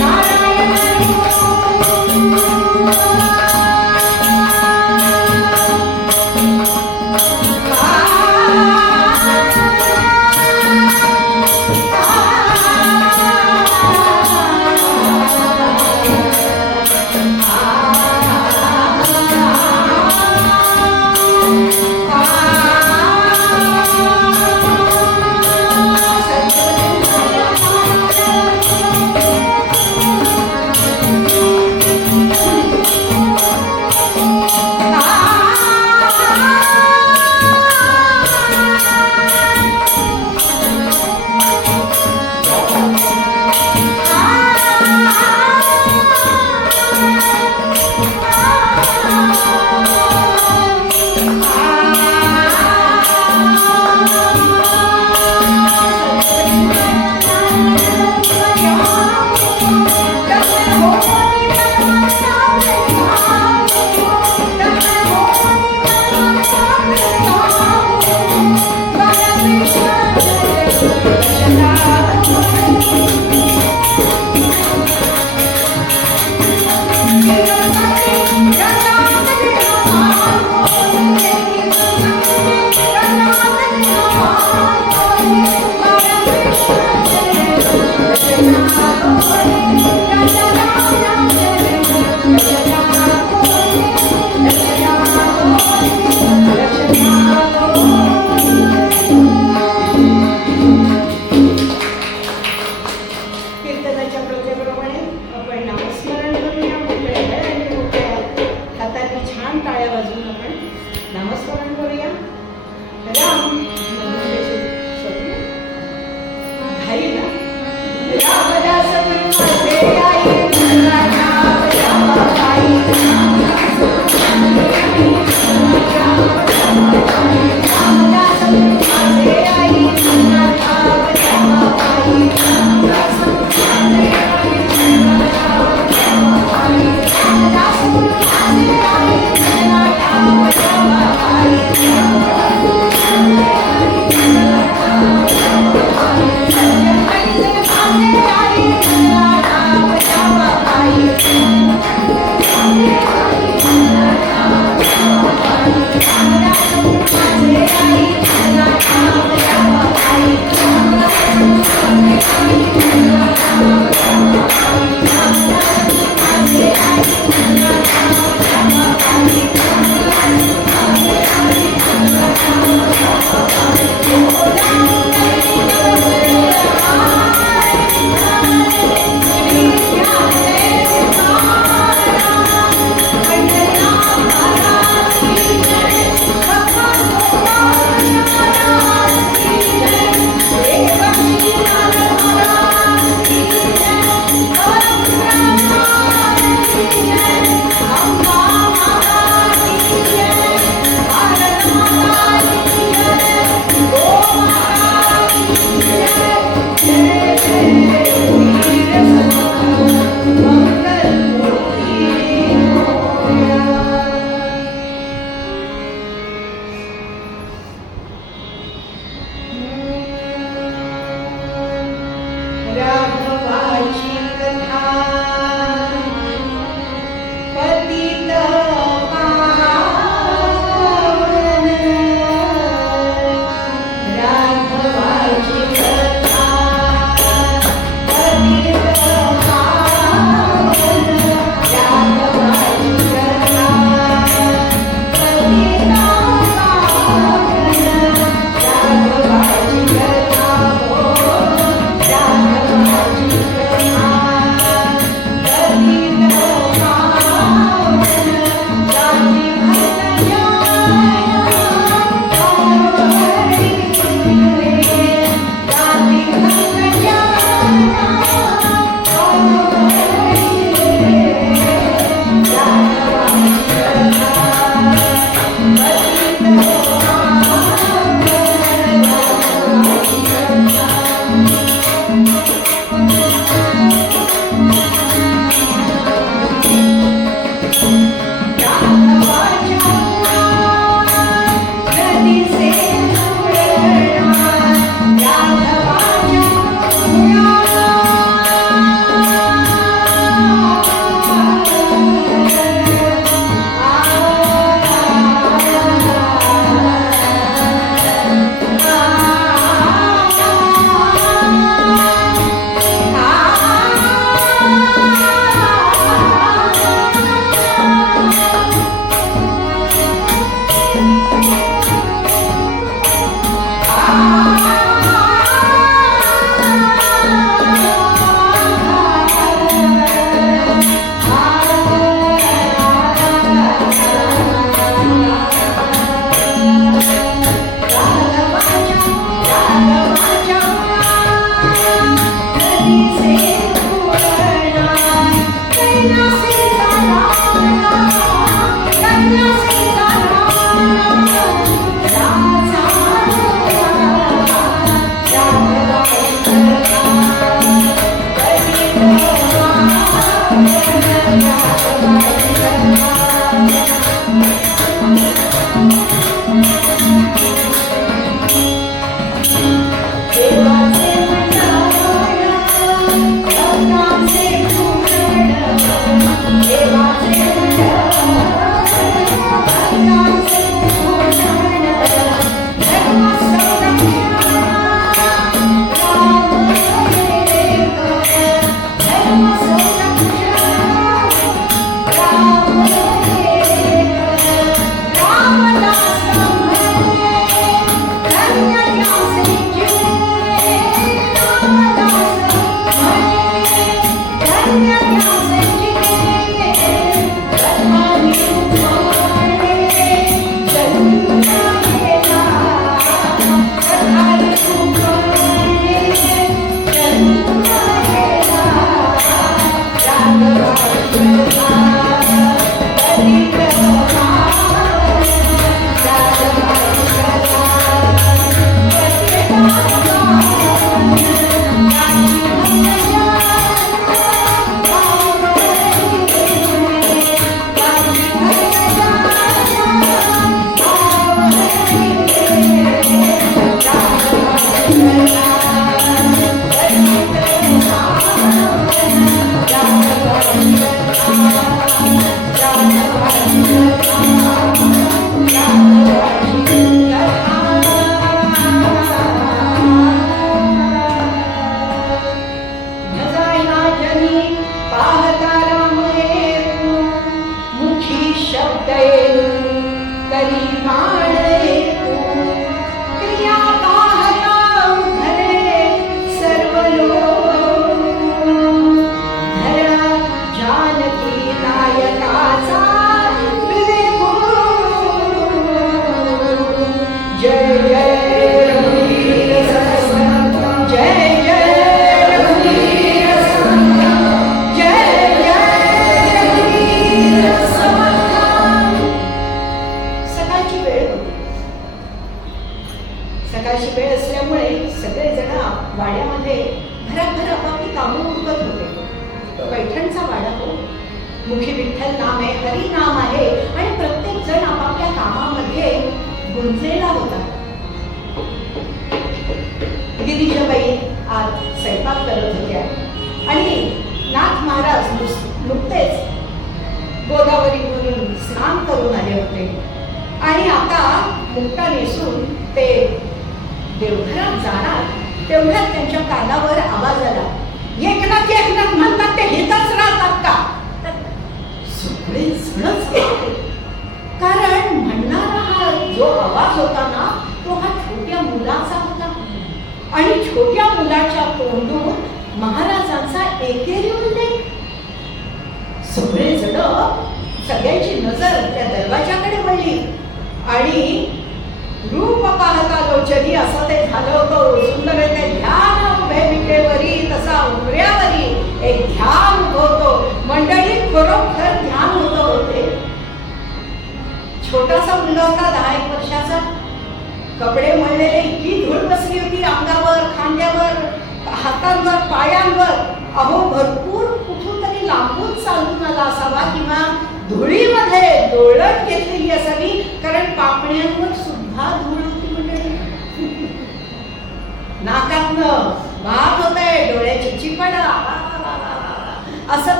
नारायण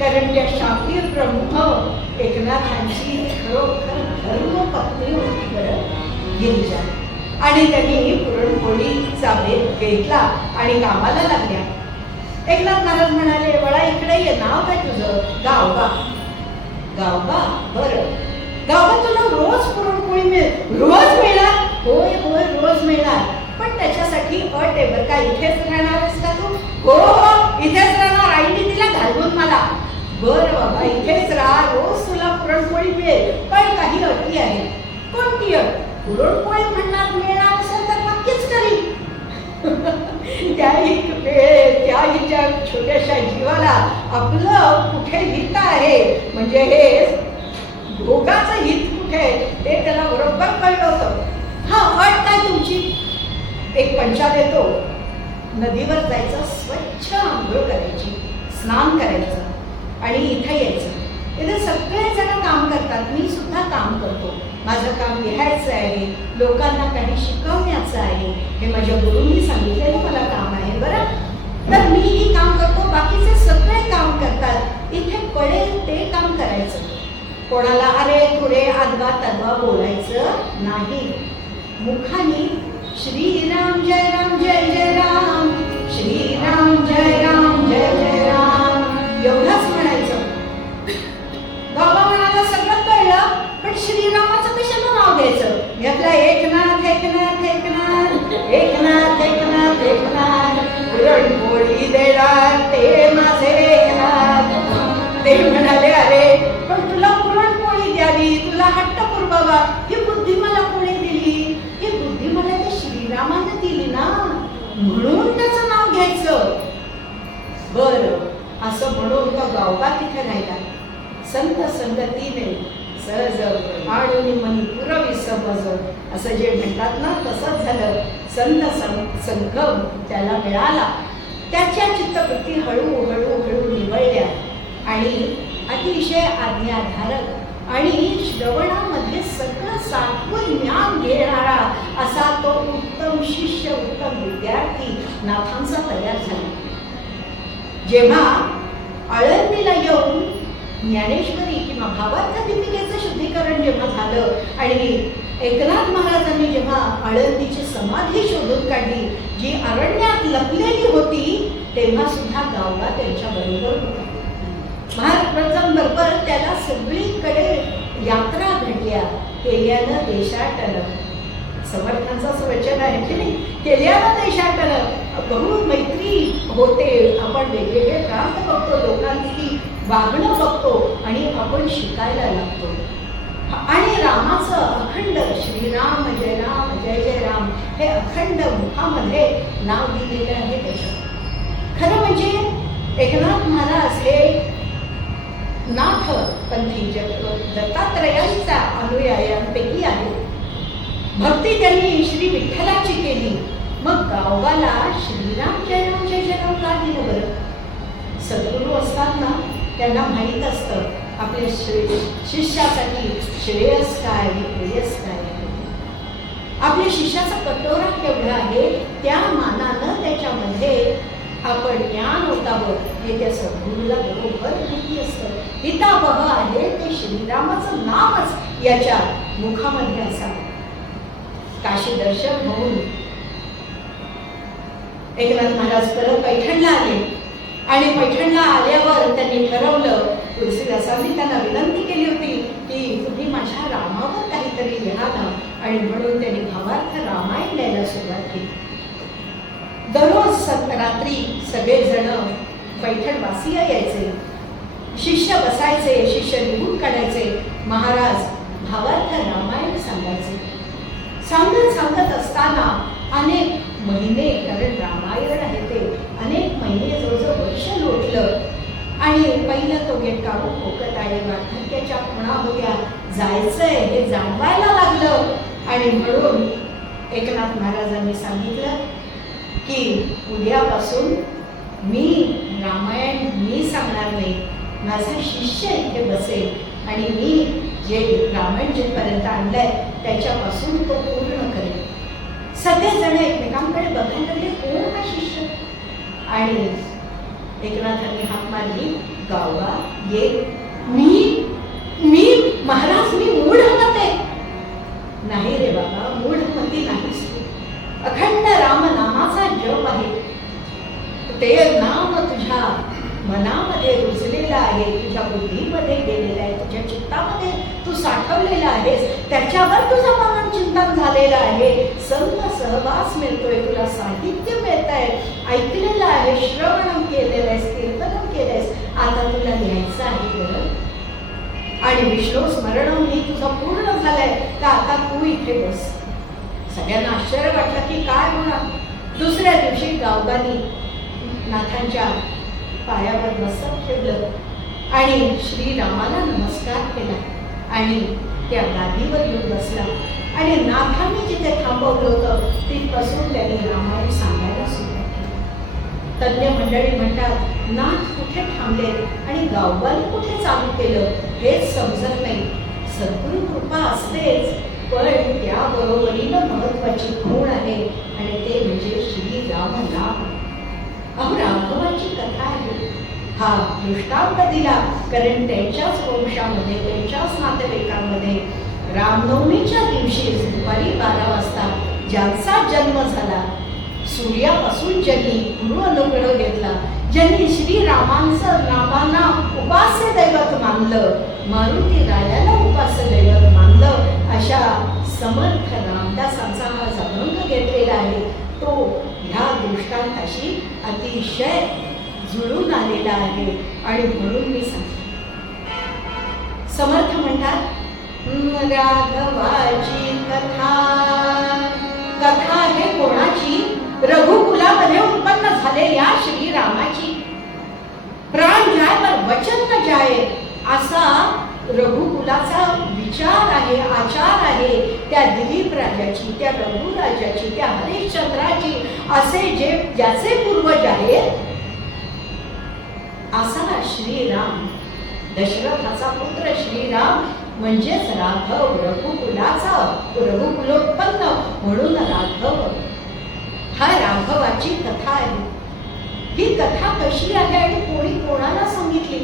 कारण त्या शांती ब्रह्म एकनाथांची खरोखर धर्म पत्नी होती बरं गिरिजा, आणि त्यांनी पुरणपोळीचा बेत घेतला आणि कामाला लागल्या. एकनाथ महाराज म्हणाले, वळा इकडे ये, नाव काय तुझं? गावबा. गावबा? बरं. गावबा, तुला रोज पुरणपोळी मिळेल? रोज मिळणार? होय होय, रोज मिळणार, पण त्याच्यासाठी अट आहे बरं का. इथेच राहणार आहेस का तू? हो हो, इथेच राहणार, आईने तिला घालवून मला. बरं बाबा, इथेच राहा, रोज तुला पुरणपोळी मिळेल, पण काही अटी आहे. कोणती अट? पुरणपोळी म्हणणार मिळणार असेल तर नक्कीच करीन. त्याही त्या हिच्या छोट्याशा जीवाला आपलं कुठे हित आहे, म्हणजे हे भोगाचं हित कुठे ते त्याला बरोबर कळलं होतं. हा, अट काय तुमची? एक पंचा देतो, नदीवर जायचं, स्वच्छ आंघोळ करायची, स्नान करायचं आणि इथं यायचं. इथे सगळेजण काम करतात, मी सुद्धा काम करतो. माझं काम लिहायचं आहे, लोकांना काही शिकवण्याचं आहे, हे माझ्या गुरूंनी सांगितलेलं मला काम आहे बरं. तर मीही काम करतो, बाकीचे सगळे काम करतात. इथे पडेल ते काम करायचं. कोणाला अरे थोडे आदवा तदवा बोलायचं नाही. मुखाने श्रीराम जय राम जय जय राम, श्रीराम जय राम जय जय राम एवढंच म्हणायचं. बाबा म्हणाला सगळं कळलं, पण श्रीरामाचं कशाला नाव घ्यायचं? मी आपला एकनाथ एकनाथ एकनाथ एकनाथ एकनाथ एकनाथ, पुरणपोळी देणार ते माझे एकनाथ. ते म्हणाले, अरे पण तुला पुरणपोळी द्यावी, तुला हट्ट पुरवावा, ही बुद्धी मला कोणी दिली? ही बुद्धी मला त्या श्रीरामाने दिली ना, म्हणून त्याचं नाव घ्यायचं. बरं, असं म्हणून तो गावबा तिथे राहिला. संत संगतीने सहज आणून मनी पुरवी समज, असं जे म्हणतात ना, तसंच झालं. संत संगम त्याला मिळाला. त्याच्या चित्तवृत्ती हळूहळू हळू निवळल्या आणि अतिशय आज्ञाधारक आणि श्रवणामध्ये सगळं साठवून ज्ञान घेणारा असा तो उत्तम शिष्य, उत्तम विद्यार्थी नाथांचा तयार झाला. जेव्हा आळंदीला येऊन ज्ञानेश्वरी किंवा भावार्थ दीपिकेचं शुद्धीकरण जेव्हा झालं आणि एकनाथ महाराजांनी जेव्हा आळंदीची समाधी शोधून काढली, जी अरण्यात लपलेली होती, तेव्हा सुद्धा गावबा त्यांच्या बरोबर होता. महाराजांबरोबर त्याला सगळीकडे यात्रा घडल्या. केल्यानं देशाटन, समर्थांचं वचन आहे की नाही, केल्यानं देशाटन. बहु मैत्री होते, आपण वेगवेगळे प्रांत बघतो, लोकांची वागणं बघतो आणि आपण शिकायला लागतो. आणि रामाचं अखंड श्रीराम जय राम जय जय राम हे अखंड मुखामध्ये नाव दिलेलं आहे त्याच्यात. खरं म्हणजे एकनाथ महाराज हे नाथ पंथी दत्तात्रयांचा अनुयायांपैकी आहे. भक्ती त्यांनी श्री विठ्ठलाची केली, मग गावबाला श्रीराम जय राम जय जय राम का दिलं बरं? सद्गुरू असतात ना, त्यांना माहीत असतं आपल्या शिष्यासाठी श्रेयस काय आणि प्रेयस काय. आपल्या शिष्याचा कटोरा केवढा आहे, त्या मानानं त्याच्यामध्ये आपण ज्ञान होतावं हे त्या सद्गुरूला बरोबर माहिती असतं. हितावह आहे ते श्रीरामाचं नामच याच्या मुखामध्ये असावं. काशी दर्शन होऊन एकनाथ महाराज परत पैठणला आले आणि पैठणला आल्यावर त्यांनी ठरवलं, तुलसीदासांनी त्यांना विनंती केली होती की तुम्ही माझ्या रामावर काहीतरी लिहा ना, आणि म्हणून त्यांनी भावार्थ रामायण लिहायला सुरुवात केली. दररोज रात्री सगळेजण पैठणवासीय यायचे, शिष्य बसायचे, शिष्य लिहून काढायचे, महाराज भावार्थ रामायण सांगायचे. सांगत असताना अनेक महिने, कारण रामायण आहे ते अनेक महिने, जवळजवळ वर्ष लोटलं आणि पहिलं तो गेट काढून खोकत आहे, वार्धक्याच्या खुणा होत्या, जायचंय हे जाणवायला लागलं. आणि म्हणून एकनाथ महाराजांनी सांगितलं की उद्यापासून मी रामायण मी सांगणार नाही, माझा शिष्य इथे बसेल आणि मी जे रामायण जिथपर्यंत आणलंय त्याच्यापासून तो पूर्ण करेल. सगळेजण एकमेकांकडे बघायला लागले, कोण हा शिष्य? आणि एकनाथांनी हाक मारली, गावबा ये. मी महाराज मी मूढ होते, त्याच्यावर तुझं मनन चिंतन झालेलं आहे, संत सहवास मिळतोय, तुला साहित्य मिळत आहे, ऐकलेलं आहे, श्रवण केलेलं आहेस, कीर्तन केलंयस, आता तुला लिहायचं आहे बरं. आणि विष्णू स्मरण ही तुझं पूर्ण झालंय, तर आता तू इथे बस. सगळ्यांना आश्चर्य वाटलं की काय होणार. दुसऱ्या दिवशी गावगानी नाथांच्या पायावर मस्तक ठेवलं आणि श्रीरामाला नमस्कार केला आणि त्या गादीवर येऊन बसला. आणि नाथांनी जिथे थांबवलं होतं तिथपासून त्यांनी रामायण सांगायला सुरुवात केली. तज्ञ मंडळी म्हणतात नाथ कुठे थांबले आणि गावगानी कुठे चालू केलं हेच समजत नाही. सद्गुरू कृपा असतेच, पण त्याबरोबरीनं महत्वाची खूण आहे आणि ते म्हणजे श्रीराम नाम. अहो राघवाची कथा आहे. हा दृष्टांत दिला कारण त्यांच्याच वंशामध्ये, त्यांच्याच नातेवाईकांमध्ये रामनवमीच्या दिवशी दुपारी 12 वाजता ज्यांचा जन्म झाला, सूर्यापासून ज्यांनी गुरु अनुग्रह घेतला, ज्यांनी श्रीरामांचं नामांना उपास्य दैवत मानलं, मारुती रायाला उपास्य दैवत मानलं, अशा समर्थ रामदासांचा हा अभंग घेतलेला आहे. तो ह्या दृष्टांताशी अतिशय जुळून आलेला आहे. आणि म्हणून मी सांगते, समर्थ म्हणतात राघवाची कथा. कथा आहे कोणाची? रघुकुलामध्ये उत्पन्न झालेल्या श्रीरामाची. प्राण जाय पर वचन न जाय असा रघुकुलाचा विचार आहे, आचार आहे. त्या दिलीप राजाची, त्या रघुराजाची, त्या हरिश्चंद्राची, असे जे ज्याचे पूर्वज आहेत, असा श्रीराम, दशरथाचा पुत्र श्रीराम म्हणजेच राघव, रघुकुलाचा रघुकुलोत्पन्न म्हणून राघव. हा राघवाची कथा आहे. ही कथा कशी आहे आणि कोणी कोणाला सांगितली?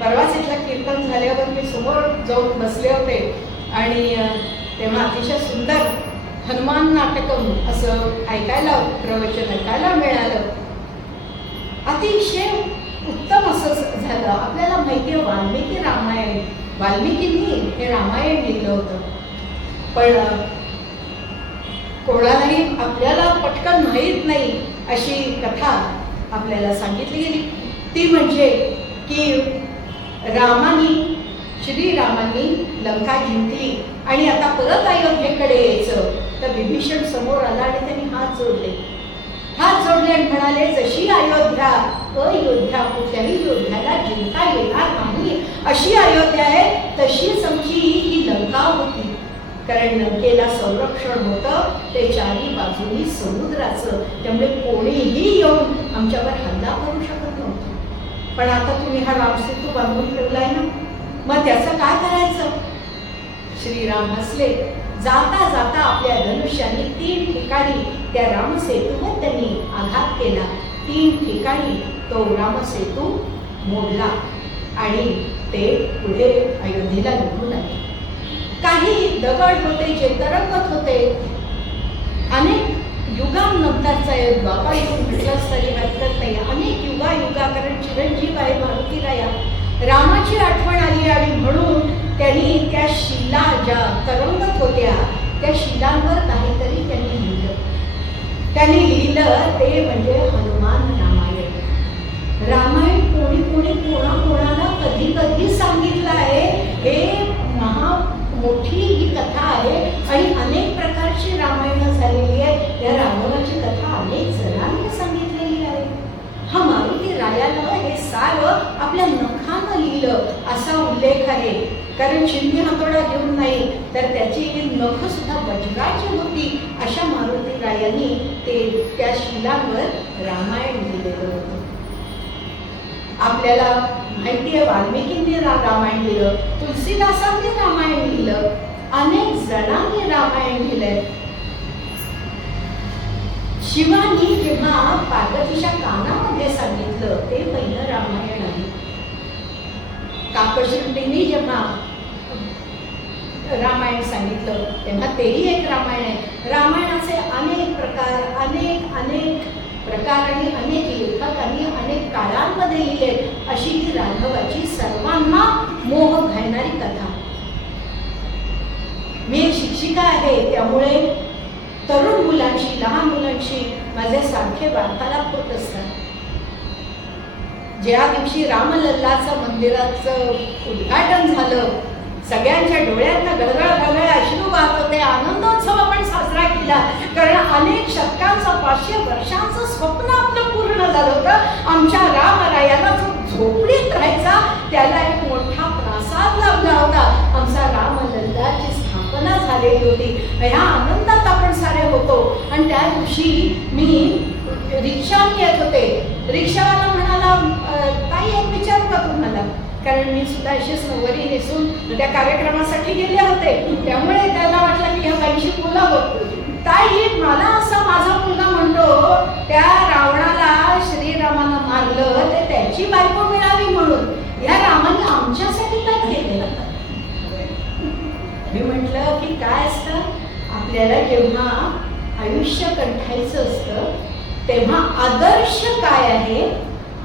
परवाच इथलं कीर्तन झाल्यावर मी समोर जाऊन बसले होते आणि तेव्हा अतिशय सुंदर हनुमान नाटकम असं ऐकायला, प्रवचन ऐकायला मिळालं. अतिशय उत्तम असं झालं. आपल्याला माहिती आहे वाल्मिकी रामायण, वाल्मिकींनी हे रामायण लिहिलं होतं, पण कोणालाही आपल्याला पटकन माहीत नाही अशी कथा आपल्याला सांगितली गेली. ती म्हणजे की श्रीरामांनी लंका जिंकली आणि आता परत अयोध्येकडे यायचं, तर विभीषण समोर आला आणि त्यांनी हात जोडले आणि म्हणाले जशी अयोध्या अयोध्या कुठल्याही योद्ध्याला जिंकता येणार नाही अशी अयोध्या आहे, तशीच आमची ही लंका होती. कारण लंकेला संरक्षण होतं ते चारी बाजूनी समुद्राचं, त्यामुळे कोणीही येऊन आमच्यावर हल्ला करू शकत नव्हतं. पण आता तुम्ही हा रामसेतू बांधून ठेवलाय ना, मग त्याचं काय करायचं? श्रीराम हसले. जाता जाता आपल्या धनुष्याने 3 ठिकाणी त्या रामसेतूवर त्यांनी आघात केला. 3 ठिकाणी तो रामसेतू मोडला आणि ते पुढे अयोध्येला निघून आले. काही दगड होते जे तरंगत होते. अनेक युगांनंतरचा द्वापार युग म्हटलंच तरी हरकत नाही. अनेक युगा कारण चिरंजीव आहे मारुती राया, रामाची आठवण आली आणि म्हणून त्यांनी त्या शिला ज्या तरंगत होत्या त्या शिलांवर काहीतरी त्यांनी लिहिलं. ते म्हणजे हनुमान रामायण. रामायण कोणी कोणाला कधी कधी सांगितलं आहे. हे मोठी ही कथा आहे आणि अनेक प्रकारची रामायण झालेली आहे. या राघवाची कथा अनेक जणांनी सांगितलेली आहे. हा मारुती रायानं हे सारं आपल्या नखानं लिहिलं असा उल्लेख आहे. कारण चिन्ह हातोडा घेऊन नाही तर त्याची नख सुद्धा वज्राची होती. अशा मारुती रायांनी ते त्या शिलांवर रामायण लिहिलेलं होतं. आपल्याला माहिती आहे वाल्मिकींनी रामायण लिहिलं, तुलसीदासांनी रामायण लिहिलं, अनेक जणांनी रामायण लिहिलंय. शिवानी जेव्हा पार्वतीच्या कानामध्ये सांगितलं ते पहिलं रामायण आहे. काकशृंगींनी जेव्हा रामायण सांगितलं तेव्हा तेही एक रामायण आहे. रामायणाचे अनेक प्रकार, अनेक प्रकार आणि अनेक लेखकांनी अनेक काळांमध्ये लिहिले. अशी ही राघवाची सर्वांना मोह घालणारी कथा. मी एक शिक्षिका आहे, त्यामुळे तरुण मुलांशी, लहान मुलांशी माझे सारखे वार्तालाप होत असतात. ज्या दिवशी रामलल्लाचं मंदिराचं उद्घाटन झालं, सगळ्यांच्या डोळ्यांना गळगळ अश्रू वाहत होते. आनंदोत्सव आपण साजरा केला, कारण अनेक शतकांचं, 500 वर्षांचं स्वप्न आपलं पूर्ण झालं होतं. आमच्या रामरायाला जो झोपडीत राहायचा त्याला एक मोठा प्रासाद लाभला होता. आमचा रामलल्लाची स्थापना झालेली होती. ह्या आनंदात आपण सारे होतो. आणि त्या दिवशी मी रिक्षाने येत होते. रिक्षावाला म्हणाला, ताई एक विचारू का तुम्हाला, कारण मी सुद्धा अशीच नऊवारी नेसून त्या कार्यक्रमासाठी गेले होते, त्यामुळे त्याला वाटलं की ह्या बाईशी बोलावं. ताई, मला असा माझा मुलगा म्हणतो त्या रावणाला श्रीरामानं मारलं ते त्याची बायको मिळावी म्हणून, या रामाने आमच्यासाठी काय केलं? मी म्हटलं की काय असतं, आपल्याला जेव्हा आयुष्य कंठायचं असतं तेव्हा आदर्श काय आहे,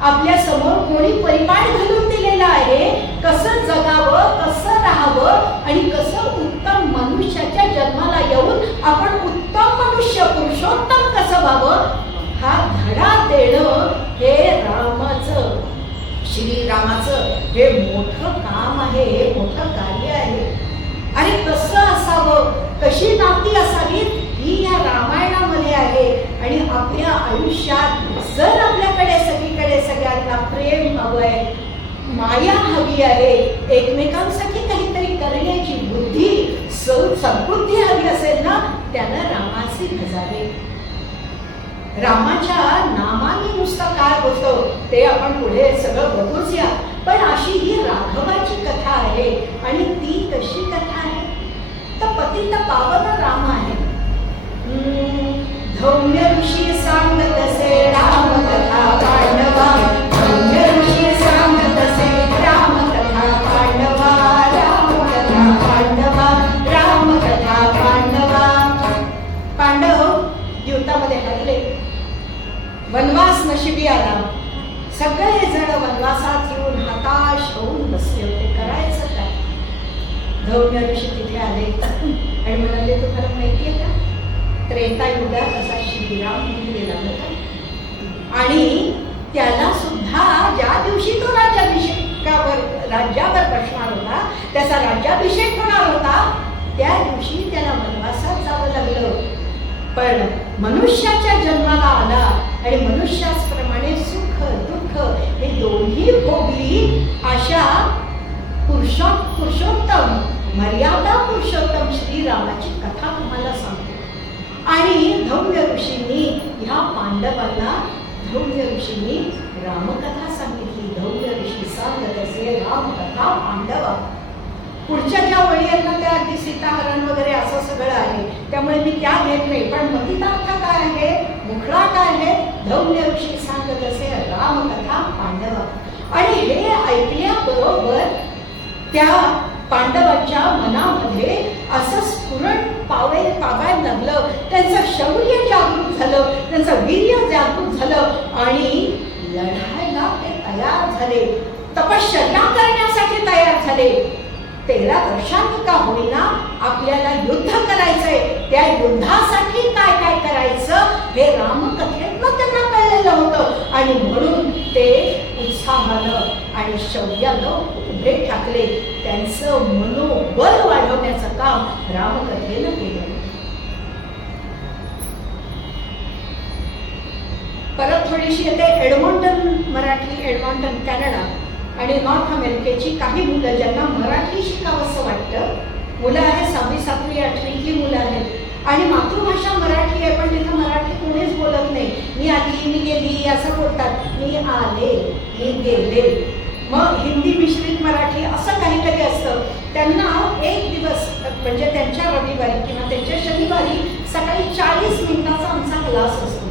आपल्या समोर कोणी परिमाण घालून दिलेलं आहे, कसं जगावं, कसं राहावं आणि कसं उत्तम मनुष्याच्या जन्माला येऊन आपण उत्तम मनुष्य, पुरुषोत्तम कसं व्हावं, हा धडा देणं हे रामाचं, श्रीरामाचं हे मोठं काम आहे, हे मोठं कार्य आहे. आणि कसं असावं, कशी नाती असावीत ही या रामायणामध्ये आहे. आणि आपल्या आयुष्यात जर आपल्याकडे सगळीकडे सगळ्यांना प्रेम हवंय, माया हवी आहे, एकमेकांसाठी काहीतरी करण्याची बुद्धी, सद्बुद्धी हवी असेल ना, त्यानं रामाचे भजावे. रामाच्या नामाने नुसतं काय होतं ते आपण पुढे सगळं बघूच या. पण अशी ही राघवाची कथा आहे. आणि ती कशी कथा आहे तर पतित पावन राम आहे. धौम्य ऋषी सांगत असे राम कथा पांडवा, धौम्य ऋषी सांगत असे राम कथा पांडवा, राम कथा पांडवा, राम कथा पांडवा. पांडव युद्धामध्ये हरले, वनवास नशिबी आला. सगळे जण वनवासात येऊन हताश होऊन बसले होते, करायचं काय. धौम्य ऋषी तिथे आले आणि म्हणाले, तुम्हाला माहिती आहे का, त्रेतायुगात असा श्रीराम गेला होता आणि त्याला सुद्धा ज्या दिवशी तो राज्यावर बसणार होता, त्याचा राज्याभिषेक होणार होता, त्या दिवशी त्याला वनवासात जावं लागलं. पण मनुष्याच्या जन्माला आला आणि मनुष्याप्रमाणे सुख दुःख हे दोन्ही भोगली अशा पुरुषोत्तम, मर्यादा पुरुषोत्तम श्रीरामाची कथा तुम्हाला सांगतो. आणि धौम्य ऋषींनी ह्या पांडवांना, धौम्य ऋषींनी रामकथा सांगितली. धौम्य ऋषी सांगत असे रामकथा पांडवा. पुढच्या ज्या वळी आहेत ना त्या अगदी सीताहरण वगैरे असं सगळं आहे, त्यामुळे मी त्या घेत नाही. पण मतितार्थ काय आहे, मुखडा काय आहे, धौम्य ऋषी सांगत असे रामकथा पांडवा. आणि हे ऐकल्याबरोबर त्या पांडवांच्या मनामध्ये असं स्फुरण पावायला लागलं. त्यांचं शौर्य जागृत झालं, त्यांचं वीर्य जागृत झालं आणि लढायला ते तयार झाले, तपश्चर्या करण्यासाठी तयार झाले. 13 वर्षांनी का होईना आपल्याला युद्ध करायचंय, त्या युद्धासाठी काय काय करायचं हे रामकथेतनं त्यांना कळलेलं होतं. आणि म्हणून ते उत्साहानं आणि शौर्यानं उभे ठाकले. त्यांचं मनोबल वाढवण्याचं काम रामकथेनं केलं. परत थोडीशी येते एडमॉन्टन, मराठी, एडमॉन्टन कॅनडा आणि नॉर्थ अमेरिकेची काही मुलं ज्यांना मराठी शिकावंसं वाटतं. मुलं आहेत 6वी, 7वी, 8वी ही मुलं आहेत आणि मातृभाषा मराठी आहे, पण तिथं मराठी कोणीच बोलत नाही. मी आली, मी गेली असं बोलतात. मी आले, मी गेले. मग हिंदी मिश्रित मराठी असं काहीतरी असतं. त्यांना एक दिवस म्हणजे त्यांच्या रविवारी किंवा त्यांच्या शनिवारी सकाळी 40 मिनिटाचा आमचा क्लास असतो.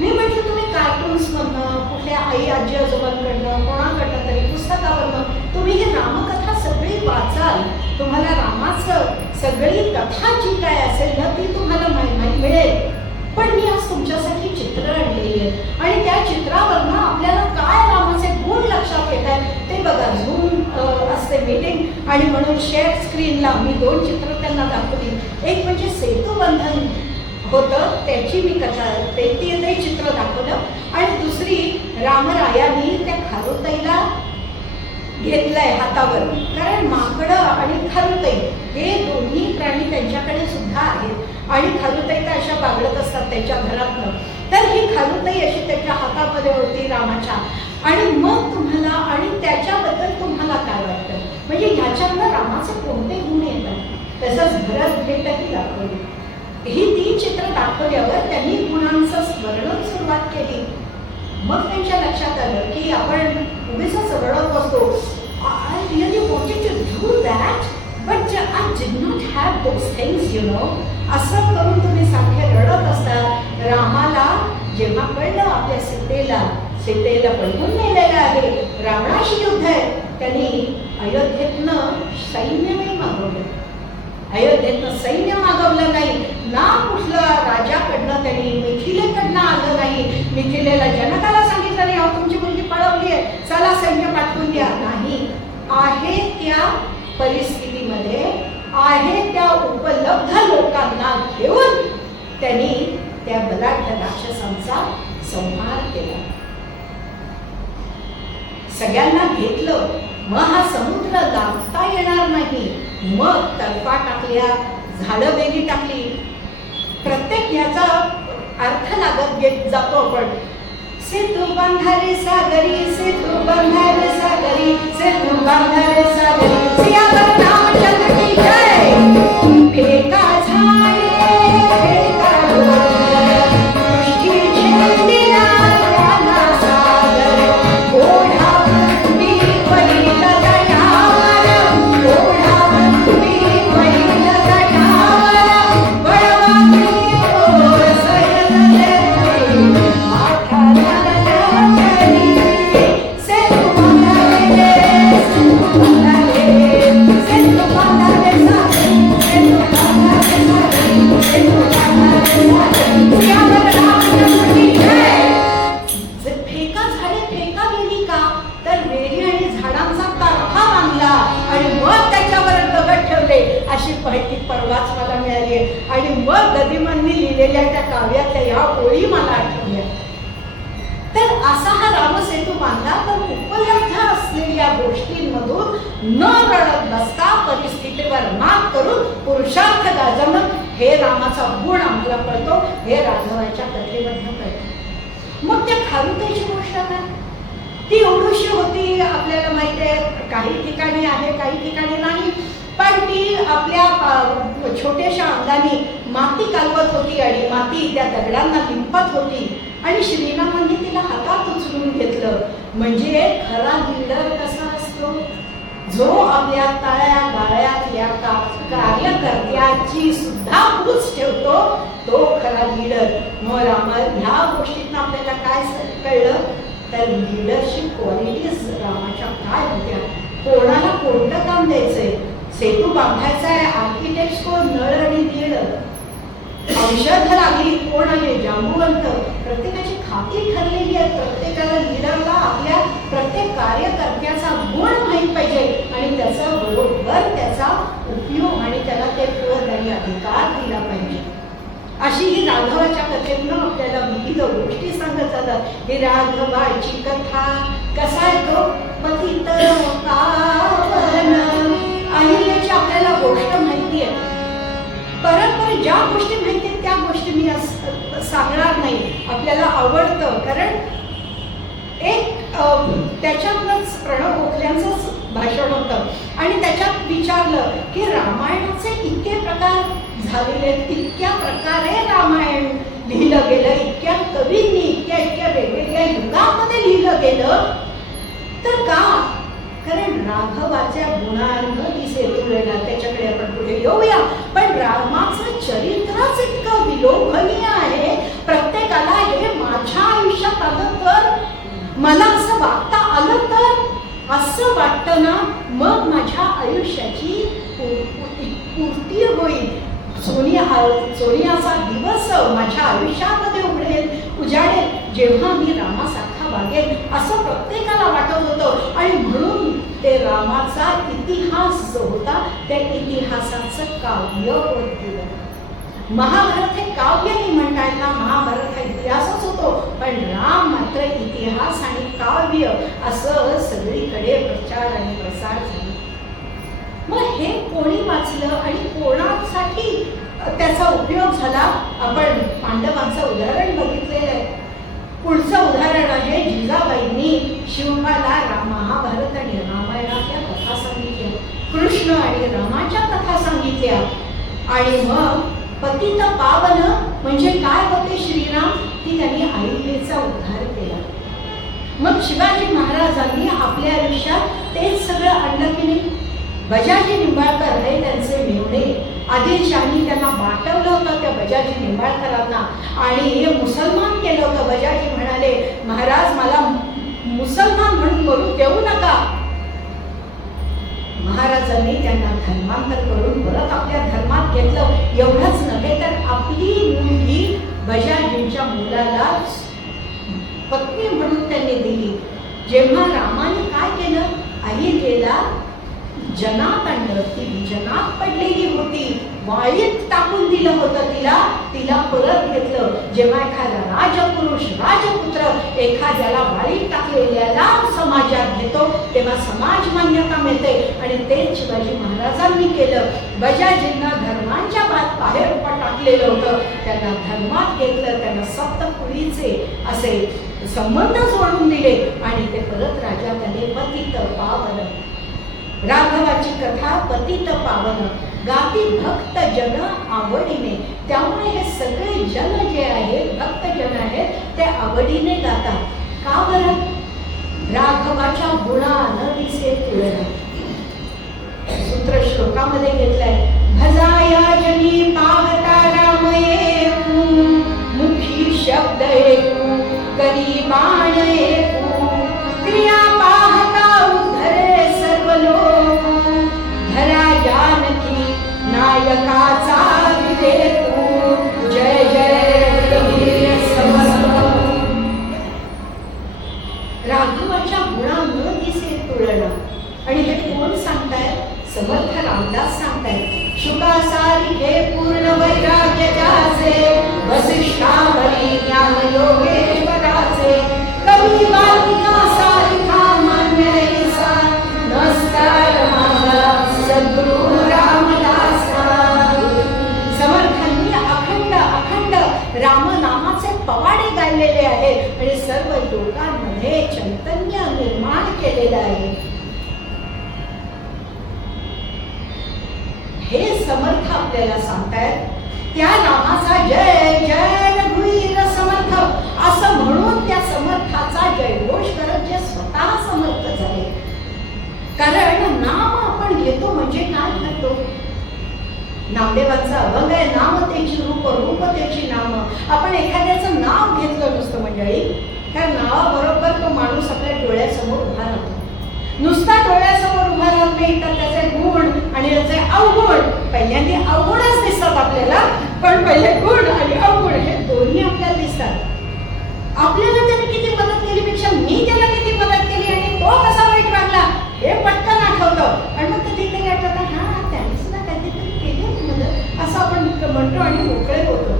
मी म्हटलं तुम्ही कार्टून्समधनं, कुठल्या आई आजी आजोबांकडनं, कोणाकडनं तरी पुस्तकावरनं तुम्ही ही रामकथा सगळी वाचाल, तुम्हाला रामाचं सगळी कथा जी काय असेल ना ती तुम्हाला माहिती मिळेल. पण मी आज तुमच्यासाठी चित्र आणलेली आहे आणि त्या चित्रावरनं आपल्याला काय रामाचे गुण लक्षात येत आहेत ते बघा. झूम असते मीटिंग, आणि म्हणून शेअर स्क्रीनला मी 2 चित्र त्यांना दाखवली. एक म्हणजे सेतुबंधन होतं, त्याची मी कथा ते चित्र दाखवलं, आणि दुसरी रामरायांनी त्या खारुताईला घेतलंय हातावर. कारण माकडं आणि खारुताई हे दोन्ही प्राणी त्यांच्याकडे सुद्धा आहेत, आणि खारुताई तर अशा बागडत असतात त्यांच्या घरातनं. तर ही खारुताई अशी त्याच्या हातामध्ये होती रामाच्या. आणि मग तुम्हाला आणि त्याच्याबद्दल तुम्हाला काय वाटतं, म्हणजे ह्याच्यातनं रामाचे कोणते गुण येतात. तसंच भरत भेटही दाखवली. ही 3 चित्र दाखवल्यावर त्यांनी गुणांचं वर्णन सुरुवात केली. मग त्यांच्या लक्षात आलं की आपण उभीच रडत असतो. I really wanted to do that, but I did not have those things, you know. असं करून तुम्ही सारखे रडत असतात. रामाला जेव्हा कळलं आपल्या सीतेला पळवून नेलेलं आहे, रावणाशी युद्ध आहे, त्यांनी अयोध्येतनं सैन्य नाही मागवलं. अयोध्येतनं सैन्य मागवलं नाही ना, कुठलं राजाकडनं त्यांनी मिथिलेकडनं आलं नाही. मिथिलेला जनकाला सांगितलं नाही, अहो तुमची मुलगी पळवली आहे, चला सैन्य पाठवून द्या. नाही, आहे त्या परिस्थितीमध्ये, आहे त्या उपलब्ध लोकांना घेऊन त्यांनी त्या बलाढ्य राक्षसांचा संहार केला. सगळ्यांना घेतलं. मग हा समुद्र लांबता येणार नाही. मग तर्फा टाकल्या, झाडं वेली टाकली. प्रत्येक याचा अर्थ लागत जातो आपण. सेतू बांधारे सागरी, सेतू बांधारे सागरी, सेतू बांधारे सागरी, सियावर रामचंद्र की जय. फेका झाडे, फेका डोंगर, दृष्टी झेंडीला रामा सागर. ओढावून बैल गटावर, ओढावून बैल गटावर, वळवावी ओर सैरले माठाला चढली. सेतू बांधारे, सेतू बांधारे, सेतू बांधारे सागरी, सेतू बांधारे सागरी, सेतू बांधारे सागरी, सियावर रामचंद्र की जय. फेका झाडे फेका गेली का, तर वेली आणि झाडांचा तर्फा बांधला आणि मग त्याच्यावर दगड ठेवले, अशी माहिती परवाच मला मिळाली. आणि मग गदिमांनी लिहिलेल्या त्या काव्यातल्या ह्या ओळी मला आठवल्या. तर असा हा रामसेतू बांधला. तर उपलब्ध असलेल्या गोष्टींमधून न रडत बसता परिस्थितीवर मात करून पुरुषार्थ गाजवणं, हे रामाचा गुण आम्हाला कळतो, हे राघवाच्या कथेमधनं कळतं. मग त्या खारुताईची गोष्ट काय, ती एवढीशी होती, आपल्याला माहिती आहे, काही ठिकाणी आहे काही ठिकाणी नाही, पण ती आपल्या छोट्याशा अंगाने माती कालवत होती आणि माती त्या दगडांना लिंपत होती. आणि श्रीरामांनी तिला हातात उचलून घेतलं. म्हणजे खरा लीडर कसा असतो, जो आपल्या तळ्या गाळ्यातल्या कार्यकर्त्याची सुद्धा पूज ठेवतो, तो खरा लीडर. मग ह्या गोष्टीतनं आपल्याला काय कळलं, तर लीडरशिप क्वालिटीज रामाच्या काय होत्या. कोणाला कोणतं काम द्यायचंय, सेतू बांधायचा आहे, आर्किटेक्ट कोण, नळ आणि नीळ, औषध लागली कोण आहे, जांबुवंत, प्रत्येकाची खाती ठरलेली आहे. प्रत्येकाला लीडरला आपल्या प्रत्येक कार्यकर्त्याचा गुण माहीत पाहिजे आणि त्याचा बरोबर त्याचा उपयोग आणि त्याला ते पद आणि अधिकार दिला पाहिजे. अशी ही राघवाच्या कथेतनं आपल्याला विविध गोष्टी सांगत जातात. ही राघवाची कथा, कसा आहे तो पतित पावन. अहिल्याची आपल्याला गोष्ट माहिती आहे, परत ज्या गोष्टी माहिती आहेत त्या गोष्टी मी सांगणार नाही. आपल्याला आवडतं कारण एक त्याच्यातच प्रणव गोखल्यांचंच भाषण होतं आणि त्याच्यात विचारलं की रामायणाचे इतके प्रकार झालेले आहेत, इतक्या प्रकारे रामायण लिहिलं गेलं, इतक्या कवींनी इतक्या वेगवेगळ्या युगामध्ये लिहिलं गेलं, तर का? कारण राघवाच्या गुणांना ती सेतू येणार, त्याच्याकडे आपण पुढे येऊया. पण रामाचं चरित्रच इतकं विलोभनीय आहे, प्रत्येकाला हे माझ्या आयुष्यात आलं तर, मला असं वागता आलं तर, असं वाटतं ना, मग माझ्या आयुष्याची पूर्ती होईल. सोनियाचा दिवस माझ्या आयुष्यामध्ये उजाडेल जेव्हा मी रामासारखा वागेल, असं प्रत्येकाला वाटत होतं. आणि म्हणून ते रामाचा इतिहास जो होता त्या इतिहासाचं काव्य होत गेलं. महाभारत हे काव्य नाही म्हणता येत ना, महाभारत हा इतिहासच होतो, पण राम मात्र इतिहास आणि काव्य असं सगळीकडे प्रचार आणि प्रसार झाला. मग हे कोणी वाचलं आणि कोणासाठी त्याचा उपयोग झाला? आपण पांडवांचं उदाहरण बघितलेलं आहे. पुढचं उदाहरण आहे जिजाबाईंनी शिवबाला महाभारत आणि रामायणातल्या कथा सांगितल्या, कृष्ण आणि रामाच्या कथा सांगितल्या. आणि मग पतित पावन म्हणजे काय होते श्रीराम, ती त्यांनी अहिल्याचा उद्धार केला. मग शिवाजी महाराजांनी आपल्या आयुष्यात तेच सगळं आणलं की नाही? बजाजी निंबाळकर हे त्यांचे मेवणे, आदिलशाही त्यांना वाटवलं होतं त्या बजाजी निंबाळकरांना आणि मुसलमान केलं होतं. बजाजी म्हणाले, महाराज मला मुसलमान म्हणून बोलू देऊ नका. महाराजांनी त्यांना धर्मांतर करून परत आपल्या धर्मात घेतलं. एवढंच नव्हे तर आपली मुलगी बजाजींच्या मुलाला पत्नी म्हणून त्यांनी दिली. जेव्हा रामाने काय केलं, अहिल्याला जनात आणलं, ती जनात पडलेली होती, वाळीत टाकून दिलं होतं तिला परत घेतलं. जेव्हा एखादा राजपुरुष राजपुत्र एखाद्याला वाळीत टाकलेल्याला समाजात घेतो तेव्हा समाज मान्यता मिळते. आणि तेच शिवाजी महाराजांनी केलं. बजाजींना धर्मांच्या बाहेर टाकलेलं होतं, त्यांना धर्मात घेतलं, त्यांना सप्तपुरीचे असे संबंध जोडून दिले आणि ते परत राज्यात आले. पतित पावन राघवाची कथा पतित पावन गाती भक्त जन आवडीने. त्यामुळे हे सगळे जन जे आहेत, भक्त जन आहेत, ते आवडीने गातात. का बरं? राघवाच्या गुणानं दिसे तुळना. सूत्र श्लोकामध्ये घेतलंय, भजाया जनी पाहता राम एकू, मुखी शब्द एकू, करी बाण एकू, क्रिया पाहता उद्धरे सर्व लोक, धरा जानकी नायकाचा विवेकू, जय जय वीर समर्थ. राघवाच्या गुणानं दिसे तुळना. आणि हे कोण सांगतायत? समर्थ रामदास सांगतायत. शुकासारिखे पूर्ण वैराग्य जाचे, वसिष्ठावरी ज्ञान योगेश्वराचे, कवी वाल्मिका सारिखा मान्य ऐसा, नमस्कार माझा सद्गुरु रामदासा. समर्थांनी अखंड अखंड रामनामाचे पवाडे गायलेले आहेत आणि सर्व लोकांमध्ये चैतन्य निर्माण केलेलं आहे. हे समर्थ आपल्याला सांगतायत. त्या नामाचा जय जय रघुवीर समर्थ असं म्हणून त्या समर्थाचा जयघोष करत जे स्वतः समर्थ झाले. कारण नाम आपण घेतो म्हणजे काय करतो? नामदेवांचा अभंग आहे, नाम तेची रूप, रूप तेची नाम. आपण एखाद्याचं नाव घेतलं नुसतं मंडळी, त्या नावाबरोबर तो माणूस आपल्या डोळ्यासमोर उभा राहतो. नुसता डोळ्यासमोर उभा राहत नाही तर त्याचे गुण आणि त्याचे अवगुण, पहिल्यांदा अवगुणच दिसतात आपल्याला, पण पहिले गुण आणि अवगुण हे दोन्ही आपल्याला दिसतात. आपल्याला त्याने किती मदत केली पेक्षा मी त्याला किती मदत केली आणि तो कसा वाईट वागला हे पटकन आठवतं. आणि मग कधीतरी आठवतं, हा त्याने सुद्धा काहीतरी केली मदत असं आपण म्हणतो आणि मोकळे होतो.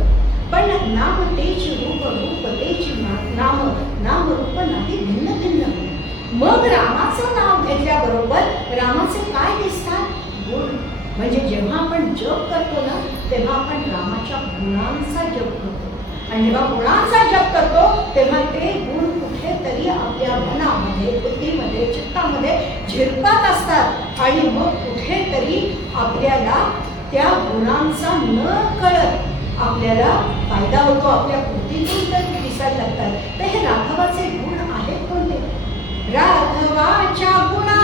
पण नाम तेची रूप, रूप तेची नाम, नाम रूप नाही भिन्न भिन्न. मग रामाचं नाव घेतल्याबरोबर रामाचे काय दिसतात? गुण. म्हणजे जेव्हा आपण जप करतो ना तेव्हा आपण रामाच्या गुणांचा जप करतो आणि जेव्हा गुणांचा जप करतो तेव्हा ते गुण कुठेतरी आपल्या मनामध्ये, बुद्धीमध्ये, चित्तामध्ये झिरपत असतात आणि मग कुठेतरी आपल्याला त्या गुणांचा न कळत आपल्याला फायदा होतो, आपल्या कृतीतून तर दिसायला लागतात. तर हे राघवाचे गुण आहेत कोणते? राघवाच्या गुणा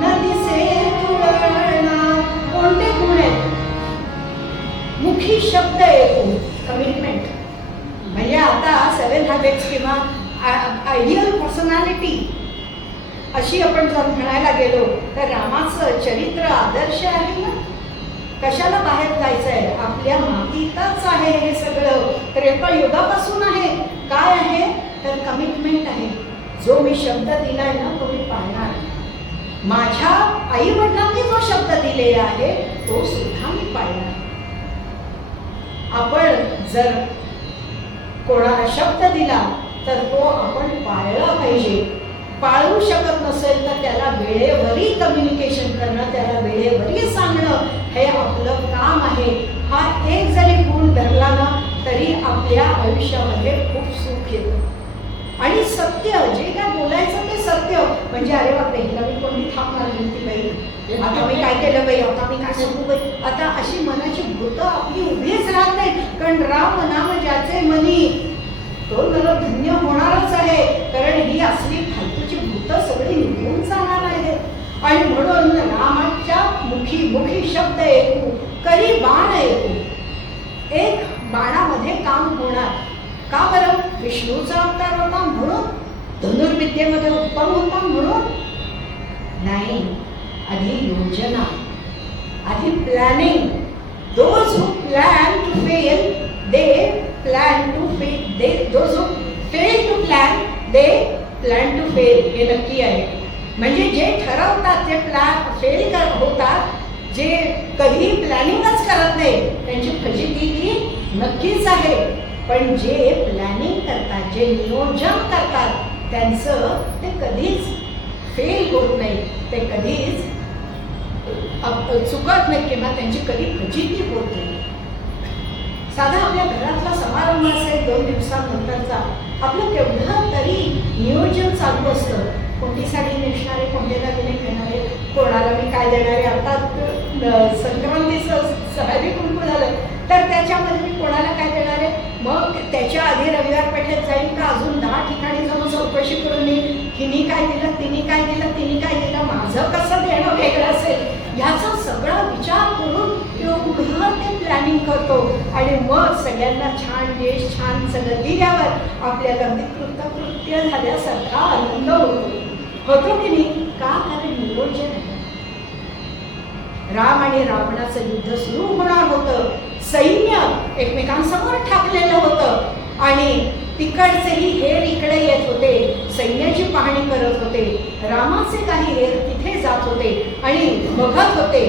न दिसे तुळना. कोणते गुण आहेत? मुखी शब्द येतो, कमिटमेंट. म्हणजे आता 7 हॅबिट्स किंवा आयडियल पर्सनॅलिटी अशी आपण जर म्हणायला गेलो तर रामाचं चरित्र आदर्श आहे ना. कशाला बाहेर जायचं आहे? आपल्या मातीतच आहे हे सगळं. त्रेतायुगापासून आहे. काय आहे? तर कमिटमेंट आहे. जो मी शब्द दिलाय ना तो मी पाळणार. माझ्या आई वडिलांनी जो शब्द दिलेला आहे तो सुद्धा मी पाळणार. आपण जर कोणाला शब्द दिला तर तो आपण पाळला पाहिजे. पाळू शकत नसेल तर त्याला वेळेवरही कम्युनिकेशन करणं, त्याला वेळेवरही सांगणं हे आपलं काम आहे. हा एक जरी गुण धरला ना तरी आपल्या आयुष्यामध्ये खूप सुख येतं. आणि सत्य, जे काय बोलायचं ते सत्य. म्हणजे अरे बापरे, हिला मी कोणती थाप मारली होती बाई, आता मी काय केलं बाई, आता मी काय सांगू बाई, आता अशी मनाची भूतं आपली उभीच राहत नाही. कारण राम नाम ज्याचे मनी तो नर धन्य होणारच आहे. कारण ही असली फालतूची भूतं सगळी निघून जाणार आहेत. आणि म्हणून रामाच्या मुखी मुखी शब्द ऐकू, करी बाण ऐकू. एक बाणामध्ये काम होणार. का बरं? विष्णूचा अवतार होता म्हणून, धनुर्विद्येमध्ये उत्तम होता म्हणून नाही. आधी योजना, आधी planning. Those who plan to fail they plan to fail, they those who fail to plan they plan to fail. हे नक्की आहे. म्हणजे जे ठरवतात, जे प्लॅन फेल होतात, जे कधी प्लॅनिंगच करत नाही त्यांची फजिती ही नक्कीच आहे. पण जे प्लॅनिंग करतात, जे नियोजन करतात, त्यांचं ते कधीच फेल होत नाही, ते कधीच चुकत नाही किंवा त्यांची कधी फजिती होत नाही. साधा आपल्या घरातला समारंभ असेल 2 दिवसांनंतरचा, आपलं केवढं तरी नियोजन चालू असतं. कोणती साडी नेसणारे, कोणते दागिने घेणारे, कोणाला मी काय देणारे. आता संक्रांतीचं हळदी कुंकू झालं तर त्याच्यामध्ये मी कोणाला काय देणार आहे. मग त्याच्या आधी रविवार पेठेत जाईन का अजून 10 ठिकाणी जाऊन चौकशी करून येईल, हिनी काय दिलं, तिने काय दिलं, तिने काय दिलं, माझं कसं देणं वेगळं असेल, ह्याचा सगळा विचार करून एवढं ते प्लॅनिंग करतो. आणि मग सगळ्यांना छान डिश, छान सगळं दिल्यावर आपल्याला अगदी कृतकृत्य झाल्यासारखा आनंद होतो की नाही? का? कारण नियोजन आहे. राम आणि रावणाचं युद्ध सुरू होणार होतं. सैन्य एकमेकांसमोर ठाकलेलं होतं आणि तिकडचेही हेर इकडे येत होते, सैन्याची पाहणी करत होते. रामाचे काही हेर तिथे जात होते आणि बघत होते.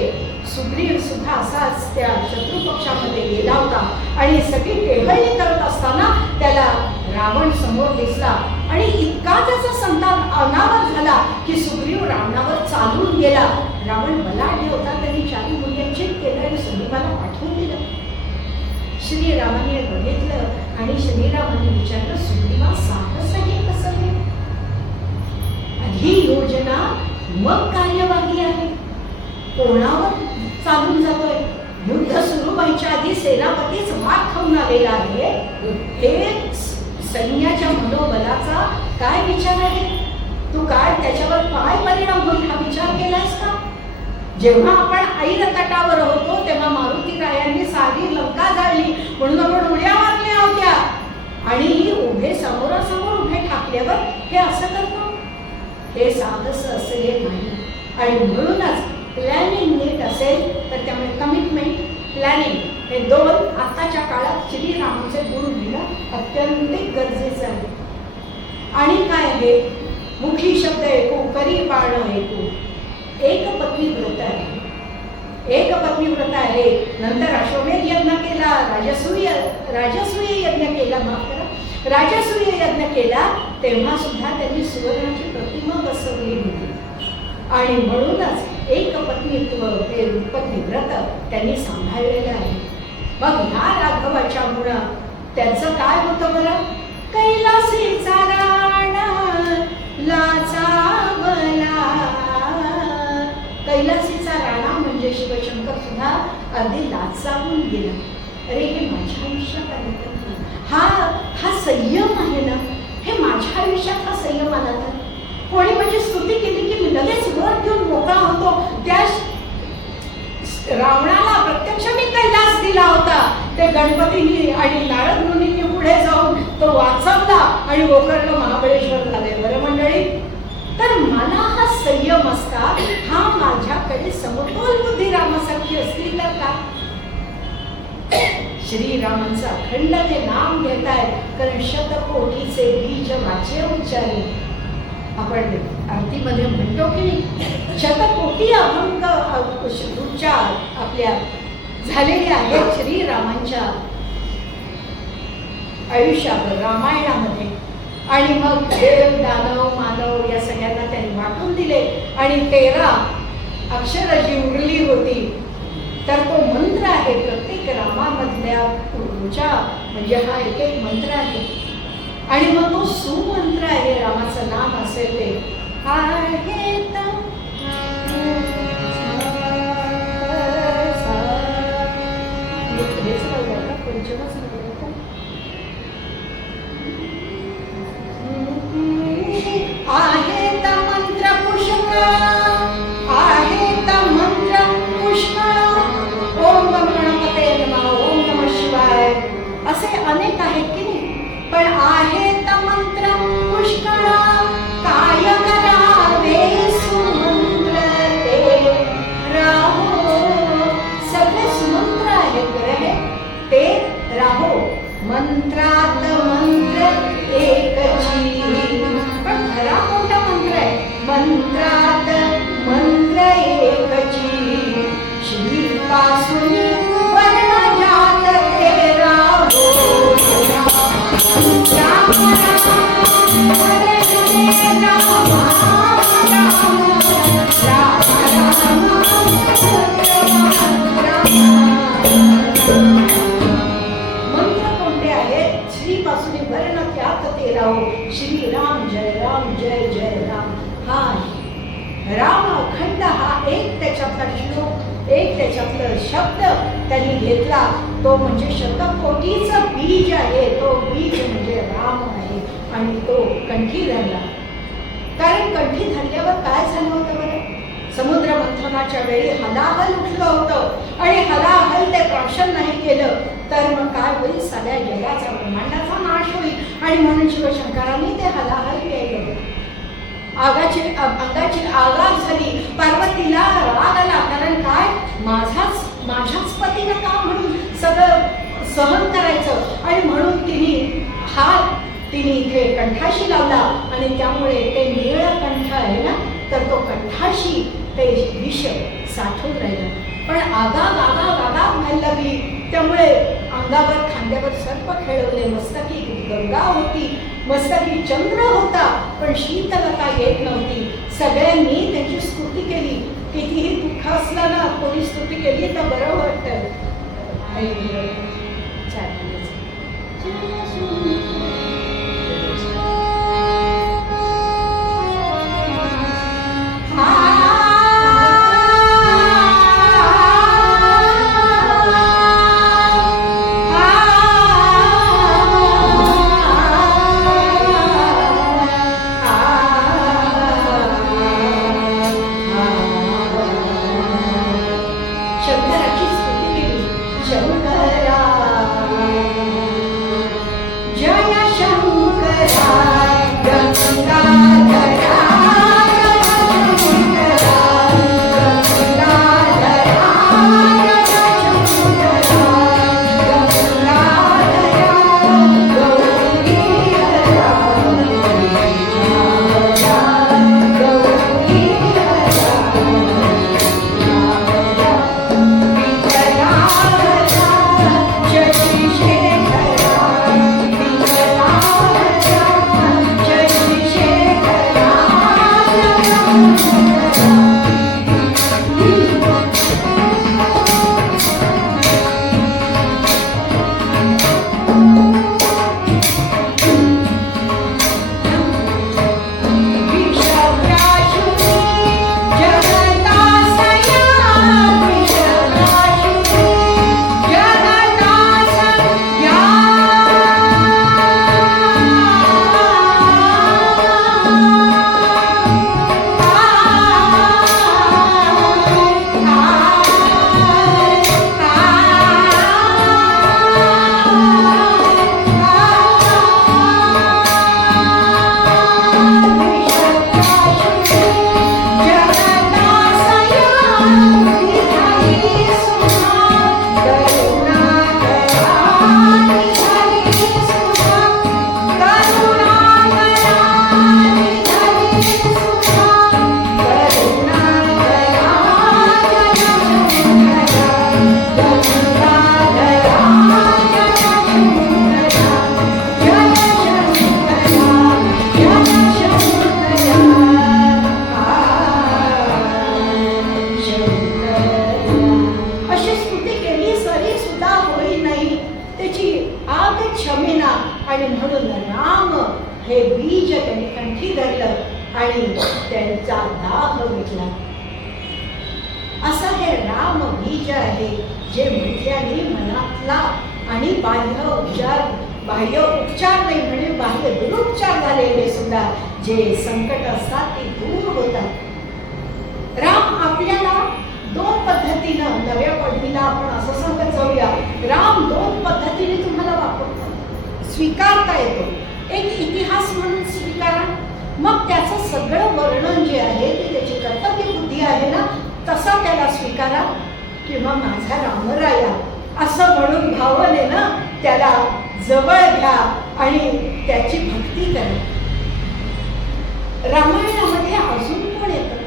सुग्रीव सुद्धा असाच त्या शत्रू पक्षामध्ये गेला होता आणि सगळी टेहळणी करत असताना त्याला रावण समोर दिसला आणि इतका त्याचा संताप अनावर झाला की सुग्रीव रावणावर चालून गेला. रावण बलाढ्य होता, त्यांनी 4 मुलींचित केलं आणि सुग्रीवाला पाठवून दिलं. श्रीरामाने बघितलं आणि श्रीरामाने विचारलं, सुग्रीवा साहस हे कसं आहे? आधी योजना मग कार्यवाही आहे. कोणावर चालून जातोय? युद्ध सुरू व्हायच्या आधी सेनापतीच मात खाऊन आलेला आहे. हे सैन्याच्या मनोबलाचा काय विचार आहे? तू काय त्याच्यावर काय परिणाम होईल हा विचार केलास का? जेव्हा आपण ऐन तटावर होतो तेव्हा मारुती रायांनी सारी लंका जाळली म्हणून आपण उड्या मारल्या होत्या आणि उभे समोरासमोर उभे ठाकल्यावर हे असं करतो. हे साधस असले नाही. आणि म्हणूनच प्लॅनिंग नीट असेल तर त्यामुळे कमिटमेंट, प्लॅनिंग हे 2 आताच्या काळात श्रीरामाचे गुण घेणं अत्यंत गरजेचं आहे. आणि काय आहे? मुखी शब्द ऐकू, करी बाण ऐकू. एक पत्नी व्रत आहे. एक पत्नी व्रत आहे. नंतर अश्वमेध यज्ञ केला, राजसूय यज्ञ केला, माफ करा, राजसूय यज्ञ केला. तेव्हा सुद्धा त्यांनी सुवर्णाची प्रतिमा बसवली होती. आणि म्हणूनच एक पत्नीत्व हे पत्नी व्रत त्यांनी सांभाळलेलं आहे. मग ह्या राघवाच्या मुळे त्यांचं काय होतं बरं? कैलासीचा राणा लाचावला. कैलासीचा राणा म्हणजे शिवशंकर सुद्धा अगदी लाचावून गेला. अरे हे माझ्या आयुष्यात आलं, हा संयम आहे ना, हे माझ्या आयुष्यात हा संयम आला तर कोणी माझी स्तुती केली की मी लगेच वर घेऊन मोकळा होतो. त्या रावणाला प्रत्यक्ष मी कैलास दिला होता. ते गणपतींनी आणि नारद मुनींनी पुढे जाऊन तो वाचवला आणि गोकर्ण महाबळेश्वर झाले. बरं मंडळी, तर मला हा संयम असता, हा माझ्याकडे समतोल बुद्धी रामासारखी असली तर का? श्रीरामांचं अखंड ते नाम घेत आहेत कारण शतकोटीचे बीज वाचे उच्चारी. आपण आरतीमध्ये म्हणतो की नाही, शतकोटी अभंग उच्चार आपल्या झालेले आहेत श्रीरामांच्या आयुष्यावर, रामायणामध्ये. आणि मग देव दानव मानव या सगळ्यांना त्यांनी वाटून दिले. आणि 13 अक्षर जी उरली होती, तर तो मंत्र आहे प्रत्येक रामामधल्या उच्चार, म्हणजे हा एक एक मंत्र आहे. आणि मग तो सुमंत्र आहे, रामाचं नाम असेल ते आहे आहेत मंत्र पुष्कळ, आहेत मंत्र पुष्कळ. ओम गणपते नमः, ओम नमः शिवाय, असे अनेक आहेत की नाही. पण आहेत मंत्र पुष्कळ, काय करावे सुमंत्र ते राहो. सगळे सुमंत्र आहेत बरं, ते राहो. मंत्रात मंत्र एकची, पण खरा कोणता मंत्र आहे? मंत्रात मंत्र एकची, श्रीपासून वर्णजात ते राहो. राम राम हरे हरे राम राम राम. मंत्र कोणते आहेत? श्रीपासून वर्ण त्यात ते राहो. श्रीराम जय राम जय जय राम. हा राम अखंड, हा एक त्याच्यातला श्लोक, एक त्याच्यातलं शब्द त्यांनी घेतला, तो म्हणजे शतकोटीचं बीज आहे. तो बीज म्हणजे राम आहे. आणि तो कंठी धरला. कारण कंठी धरल्यावर काय झालं होतं बरं? समुद्र मंथनाच्या वेळी हलाहल उठलं होतं. आणि हलाहल ते प्राशन नाही केलं तर मग काय होईल? सगळ्या जगाचा, ब्रह्मांडाचा नाश होईल. आणि म्हणून शिवशंकरांनी ते हलाहल केलं. अंगाची आगार झाली. पार्वतीला राग आला. कारण काय? माझ्याच पतीनं का म्हणून सगळं सहन करायचं. आणि म्हणून तिने इथे कंठाशी लावला. आणि त्यामुळे ते निळकंठ आहे ना, तर तो कंठाशी ते विष साठून राहिलं. पण आगाग व्हायला लागली. त्यामुळे अंगावर खांद्यावर सर्प खेळवले. मस्तकी गंगा होती, मस्तकी चंद्र होता, पण शीतलता येत नव्हती. सगळ्यांनी त्याची स्तुती केली. कितीही दुःख असलं ना, कोणी स्तुती केली तर बरं वाटतं. Jaya त्याची आग क्षमेना, आणि म्हणून राम हे बीज त्यांनी कंठी धरलं आणि त्यांचा दाह मिटला. असं हे राम बीज आहे जे म्हटल्याने मनातला आणि बाह्य उपचार नाही, म्हणजे बाह्य दुरुपचार झालेले सुद्धा जे संकट असतात ते दूर होतात. राम आपल्याला दोन पद्धतीनं, नव्या पिढीला आपण असं सांगत जाऊया, राम दोन पद्धतीने तुम्हाला वापरतात. स्वीकारता येतो, एक इतिहास म्हणून स्वीकारा, मग त्याचं सगळं वर्णन जे आहे ते त्याची कर्तव्य बुद्धी आहे ना, तसा त्याला स्वीकारा, किंवा माझा रामराया असं म्हणून भावनेनं त्याला जवळ घ्या आणि त्याची भक्ती करा. रामायणामध्ये अजून कोण येतं?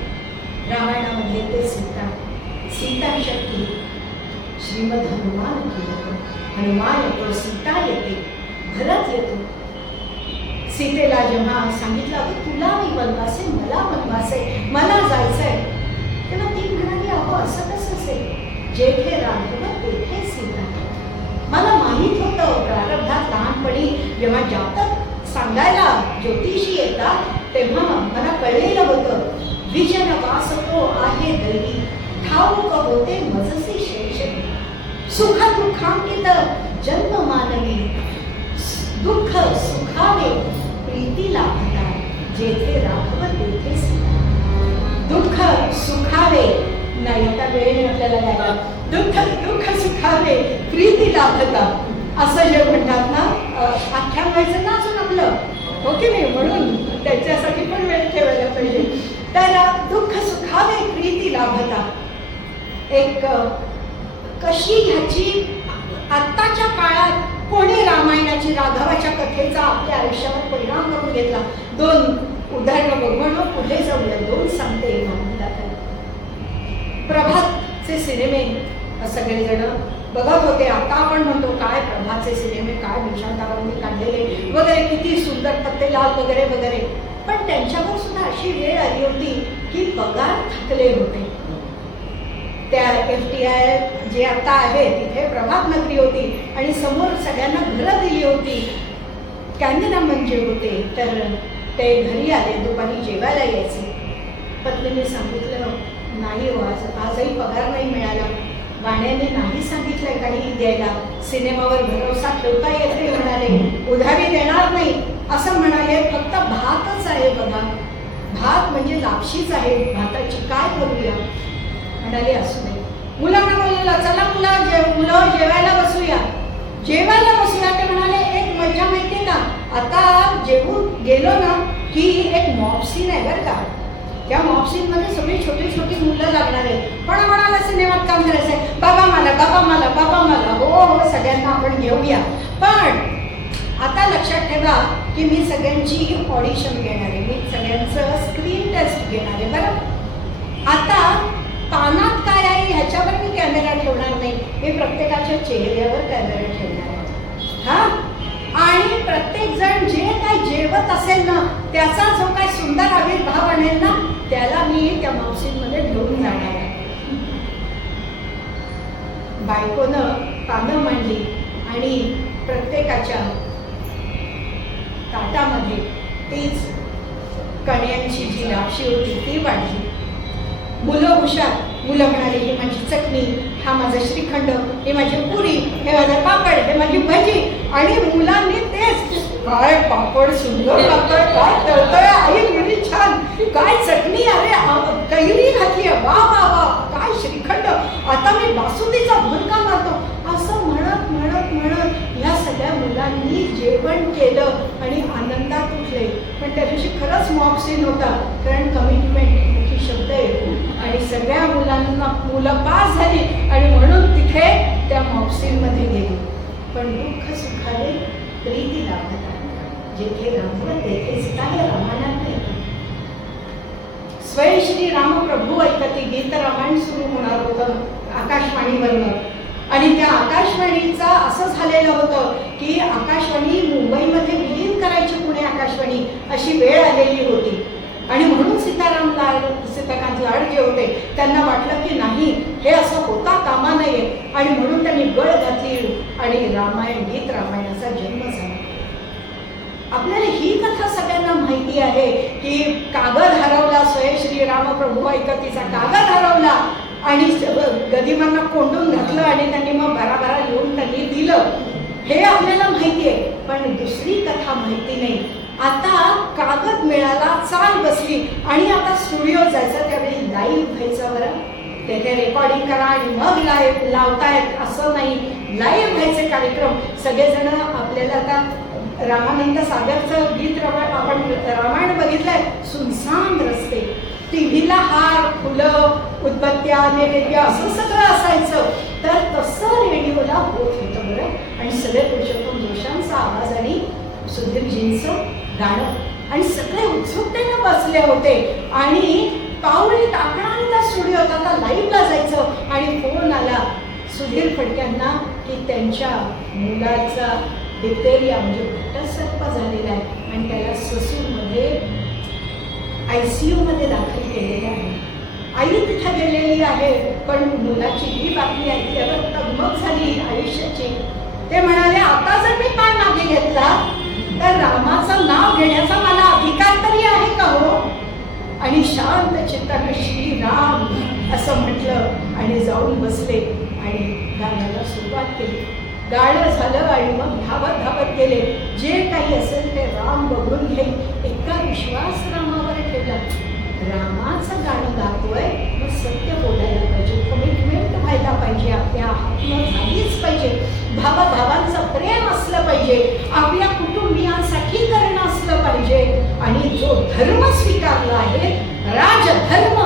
रामायणामध्ये ते सीता शक्ती, श्रीमद हनुमान येतो, हनुमान येतो, सीता येते, भरत येतो. सीतेला जेव्हा सांगितलं की तुला मी वनवास आहे, मला वनवास आहे, मला जायचंय, तेव्हा ती म्हणाली अहो असं कसं असेल, जेथे राघव तेथे सीता. मला माहीत होतं प्रारब्धात लहानपणी जेव्हा जातक सांगायला ज्योतिषी येतात तेव्हा मला कळलेलं होतं, विजन वासतो आहे दैवी, ठाऊक होते मजसी शैक्षणी, सुख दुःखांकित जन्म मानवी, दुःख सुखावे प्रीती लाभता, जेथे राघव तेथे सीता. दुःख सुखावे नाही, आता वेळ आपल्याला द्यायला, दुःख सुखावे प्रीती लाभता असं जे म्हणतात ना, आख्यान व्हायचं ना अजून आपलं, हो की नाही, म्हणून त्याच्यासाठी पण वेळ ठेवायला पाहिजे. तर दुःख सुखावे प्रीती लाभता, एक कशी ह्याची आत्ताच्या काळात कोणी रामायणाची, राघवाच्या कथेचा आपल्या आयुष्यावर परिणाम करून घेतला. दोन उदाहरणं बघून पुढे जाऊया. दोन सांगते. प्रभातचे सिनेमे सगळेजण बघत होते. आता आपण म्हणतो काय प्रभातचे सिनेमे, काय विशांतारांनी काढलेले वगैरे, किती सुंदर पत्तेलाल वगैरे वगैरे. पण त्यांच्यावर सुद्धा अशी वेळ आली होती की पगार थकले होते. त्या FTI जे आता आहे तिथे प्रभात नगरी होती आणि समोर सगळ्यांना घरं दिली होती. कॅमेरामन जे होते तर ते घरी आले, दुपारी जेवायला यायचे. पत्नीने सांगितलं नाही हो, आजही पगार नाही मिळाला, गाण्याने नाही सांगितलंय काही द्यायला, सिनेमावर भरोसा ठेवता येत नाही म्हणाले, उधारी देणार नाही असं म्हणाले, फक्त भातच आहे बघा, भात म्हणजे लापशीच आहे, भाताची काय करूया म्हणाले. असू नाही. मुलांना बोललेलं चला मुलं जेवायला बसूया. ते म्हणाले एक मजा माहितीये का, आता जेवून गेलो ना की एक मॉब सीन आहे बरं का, त्या मॉब सीन मध्ये सगळी छोटी छोटी मुलं लागणार आहेत. पण म्हणाला सिनेमात काम करायचंय, बाबा मला, हो सगळ्यांना आपण घेऊया, पण आता लक्षात ठेवा की मी सगळ्यांची ऑडिशन घेणार आहे, मी सगळ्यांचं स्क्रीन टेस्ट घेणार आहे बरं. आता पानात काय आहे ह्याच्यावर मी कॅमेरा ठेवणार नाही, मी प्रत्येकाच्या चेहऱ्यावर कॅमेरा ठेवणार आहे. हा, आणि प्रत्येक जण जे काय जेवत असेल ना त्याचा जो काय सुंदर आविर्भाव आणेल ना त्याला मी त्या मावशींमध्ये घेऊन जाणार आहे. बायकोनं पानं मांडली आणि प्रत्येकाच्या ताटामध्ये तीच कण्यांची जी लापशी होती ती वाढली. मुलं हुशार, मुलं म्हणाले ही माझी चटणी, हा माझा श्रीखंड, हे माझी पुरी, हे माझा पापड, हे माझी भजी. आणि मुलांनी तेच काय पापड, सुंदर पापड, काय तळतळ, आई किती छान, काय चटणी, अरे कैरी घातली, वा वा वा, काय श्रीखंड, आता मी बासुंदीचा भुणका मारतो, असं म्हणत म्हणत म्हणत ह्या सगळ्या मुलांनी जेवण केलं आणि आनंदात उठले. पण त्या दिवशी खरंच मॉब सीन होता, कारण कमिटमेंट मुख्य शब्द आहे आणि सगळ्या मुलं पास झाली आणि म्हणून तिथे त्या मॉब सीन मध्ये गेली. पण दुःख सुखाले प्रीती लाभता, जेथे राघव तेथे सीता, हे रामायणात नाही. स्वयं श्री राम प्रभू ऐकती गीत रामायण सुरू होणार होतं आकाशवाणीवरनं. आणि त्या आकाशवाणीचा असं झालेलं होतं की आकाशवाणी मुंबईमध्ये विलीन करायची, पुणे आकाशवाणी, अशी वेळ आलेली होती. आणि म्हणून सीताकांत लाड जे होते त्यांना वाटलं की नाही, हे असं होता कामा नये, आणि म्हणून त्यांनी गळ घातली आणि रामायण, गीत रामायणाचा जन्म झाला. आपल्याला ही कथा सगळ्यांना माहिती आहे की कागद हरवला, स्वयं श्रीराम प्रभू ऐकतीचा कागद हरवला आणि गदिमांना कोंडून घातलं आणि त्यांनी मग भराभरा लिहून त्यांनी दिलं, हे आपल्याला माहिती आहे. पण दुसरी कथा माहिती नाही. आता कागद मिळाला, चाल बसली आणि आता स्टुडिओ जायचं, त्यावेळी लाईव्ह व्हायचं. बरं, तेथे रेकॉर्डिंग करा आणि मग लाईव्ह लावतायत असं नाही, लाईव्ह व्हायचे कार्यक्रम. सगळेजण आपल्याला आता रामानंद सागरचं गीत आपण रामायण बघितलंय, सुनसान रस्ते, टीव्हीला हार, फुलं, उदबत्त्या, नैवेद्य असं सगळं असायचं. तर तसं रेडिओला होत होतं. बरं, आणि सगळे पुरुषोत्तम जोशांचा आवाज आणि सुधीरजींचं गाणं आणि सगळे उत्सुकतेनं बसले होते. आणि पाऊल टाकणारा स्टुडिओ होता, आता लाईव्हला जायचं. आणि फोन आला सुधीर फडक्यांना की त्यांच्या मुलाचा डिप्थेरिया म्हणजे घटसर्प झालेला आहे आणि त्याला ससूरमध्ये ICU मध्ये दाखल केलेलं आहे. आई तिथे गेलेली आहे, पण मुलाची ही बातमी ऐकल्यावर तगमग झाली आयुष्याची. ते म्हणाले, आता जर मी पाय मागे घेतला तर रामाचं नाव घेण्याचा मला अधिकार तरी आहे का हो? आणि शांत चित्ताने श्रीराम असं म्हटलं आणि जाऊन बसले आणि गाण्याला सुरुवात केली. गाणं झालं आणि मग धावत धावत गेले. जे काही असेल ते राम बघून घेईल इतका विश्वास रामावर ठेवला. रामाचं गाणं गातोय, मग सत्य बोलायला पाहिजे, कमिटमेंट व्हायला पाहिजे, आपल्या हातनं झालीच पाहिजे, भावाभावांचं प्रेम असलं पाहिजे, आपल्या कुटुंबियांसाठी करणं असलं पाहिजे. आणि जो धर्म स्वीकारला आहे, राजधर्म,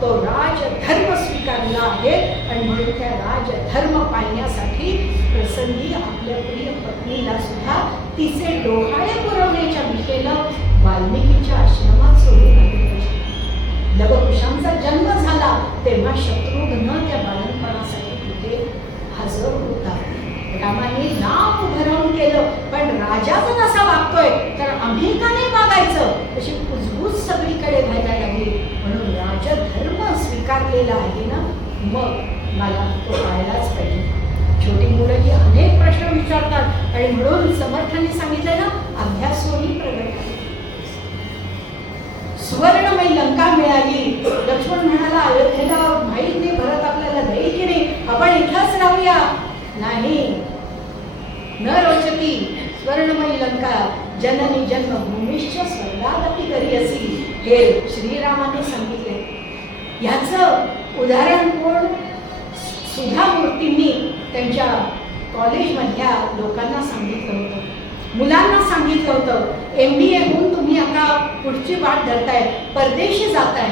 तो राजधर्म स्वीकारला आहे. आणि म्हणून त्या राजधर्म पाळण्यासाठी प्रसंगी आपल्या प्रिय पत्नीला सुद्धा तिचे डोहाळे पुरवण्याच्या दिशेनं वाल्मिकीच्या आश्रमात सोडून आले पाहिजे. लवकुशांचा जन्म झाला तेव्हा शत्रुघ्न त्या बालपणासाठी तिथे हजर होता. रामाने नाव उभं राहून केलं, पण राजा जर असा वागतोय तर आम्ही का नाही वागायचं, अशी कुजबूज सगळीकडे व्हायला लागली. म्हणून राजधर्म स्वीकारलेला आहे ना, मग मला तो पाळलाच पाहिजे. छोटी मुलं ही अनेक प्रश्न विचारतात आणि म्हणून समर्थांनी सांगितलंय ना, अभ्यासोनी प्रगट. सुवर्णमय लंका मिळाली. लक्ष्मण म्हणाला, अयोध्येला माहीत नाही भरत आपल्याला देईल की नाही, आपण इथंच राहूया. नाही, न रोचती स्वर्णमयी लंका जननी जन्मभूमीश्च स्वर्गादपि गरीयसी, हे श्रीरामाने सांगितले. ह्याचं उदाहरण कोण? सुधा मूर्तींनी त्यांच्या कॉलेजमधल्या लोकांना सांगितलं होतं, मुलांना सांगितलं होतं. MBA होऊन तुम्ही आता पुढची वाट धरताय, परदेशी जाताय,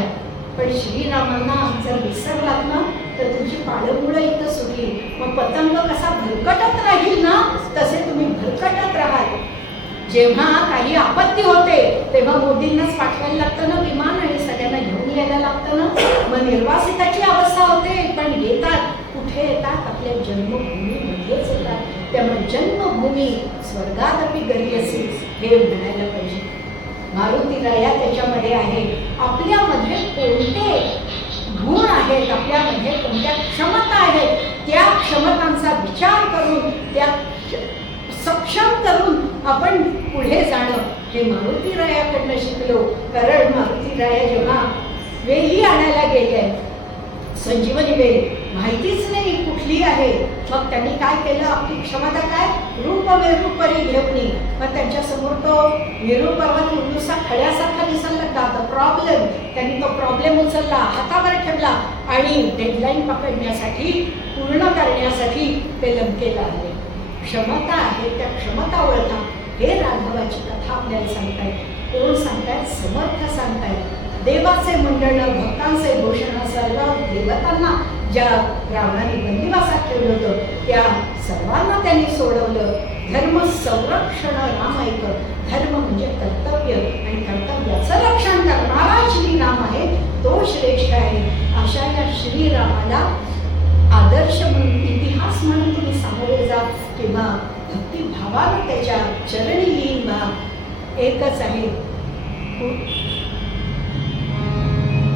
पण श्रीरामांना जर विसरलात ना तर तुमची पाळंमुळं इथं सुटली. मग पतंग कसा भरकटत राहील ना, तसे तुम्ही भरकटत राहाल. जेव्हा काही आपत्ती होते तेव्हा मोदींनाच पाठवायला लागतं ना विमान, आणि सगळ्यांना घेऊन यायला लागतं ना. मग निर्वासिताची अवस्था होते, पण येतात कुठे येतात? आपल्या जन्मभूमीमध्येच येतात. त्यामुळे जन्मभूमी स्वर्गादपि गरीयसी हे म्हणायला पाहिजे. मारुती राया त्याच्यामध्ये आहे. आपल्यामध्ये कोणते गुण आहेत, आपल्यामध्ये कोणत्या क्षमता आहेत, त्या क्षमतांचा विचार करून त्या सक्षम करून आपण पुढे जाणं हे मारुती रायाकडनं शिकलो. कारण मारुती राया जेव्हा वेली आणायला गेले, संजीवनी वेल माहितीच नाही कुठली आहे, मग त्यांनी काय केलं, आपली क्षमता काय, रूप विरूपरी घेऊन. मग त्यांच्या समोर तो विरू पर्वत उंडूसा खड्यासारखा दिसायला लागला. प्रॉब्लेम, त्यांनी तो प्रॉब्लेम उचलला, हातावर ठेवला आणि डेडलाईन पकडण्यासाठी, पूर्ण करण्यासाठी ते लंकेला आले. क्षमता आहे, त्या क्षमता ओळखा. हे राघवाची कथा आपल्याला सांगतायत. कोण सांगतायत? समर्थ सांगतायत. देवाचे मंडळ, भक्तांचे भूषण, सर्व देवतांना ज्या रावणाने बंदिवासात ठेवलं होतं त्या सर्वांना त्यांनी सोडवलं. धर्म संरक्षण रामायक. धर्म म्हणजे कर्तव्य, आणि कर्तव्याचं रक्षण करणारा श्रीराम आहे, तो श्रेष्ठ आहे. अशा या श्रीरामाला आदर्श म्हणून, इतिहास म्हणून तुम्ही सामोरे जा, किंवा भक्तिभावानं त्याच्या चरणी लीन व्हा. एकच आहे.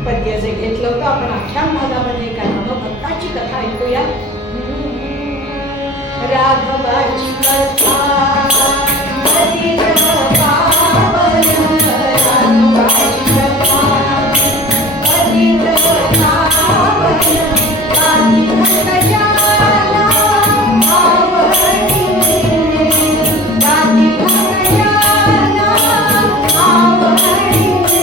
पद्य जे घेतलं होतं आपण आख्यान भागामध्ये, काय भक्ताची कथा ऐकूया. राघवाची कथा पतित पावन राघवाची कथा पतित पावन आदि भक्तजाला आवडीने आदि भक्तजाला आवडीने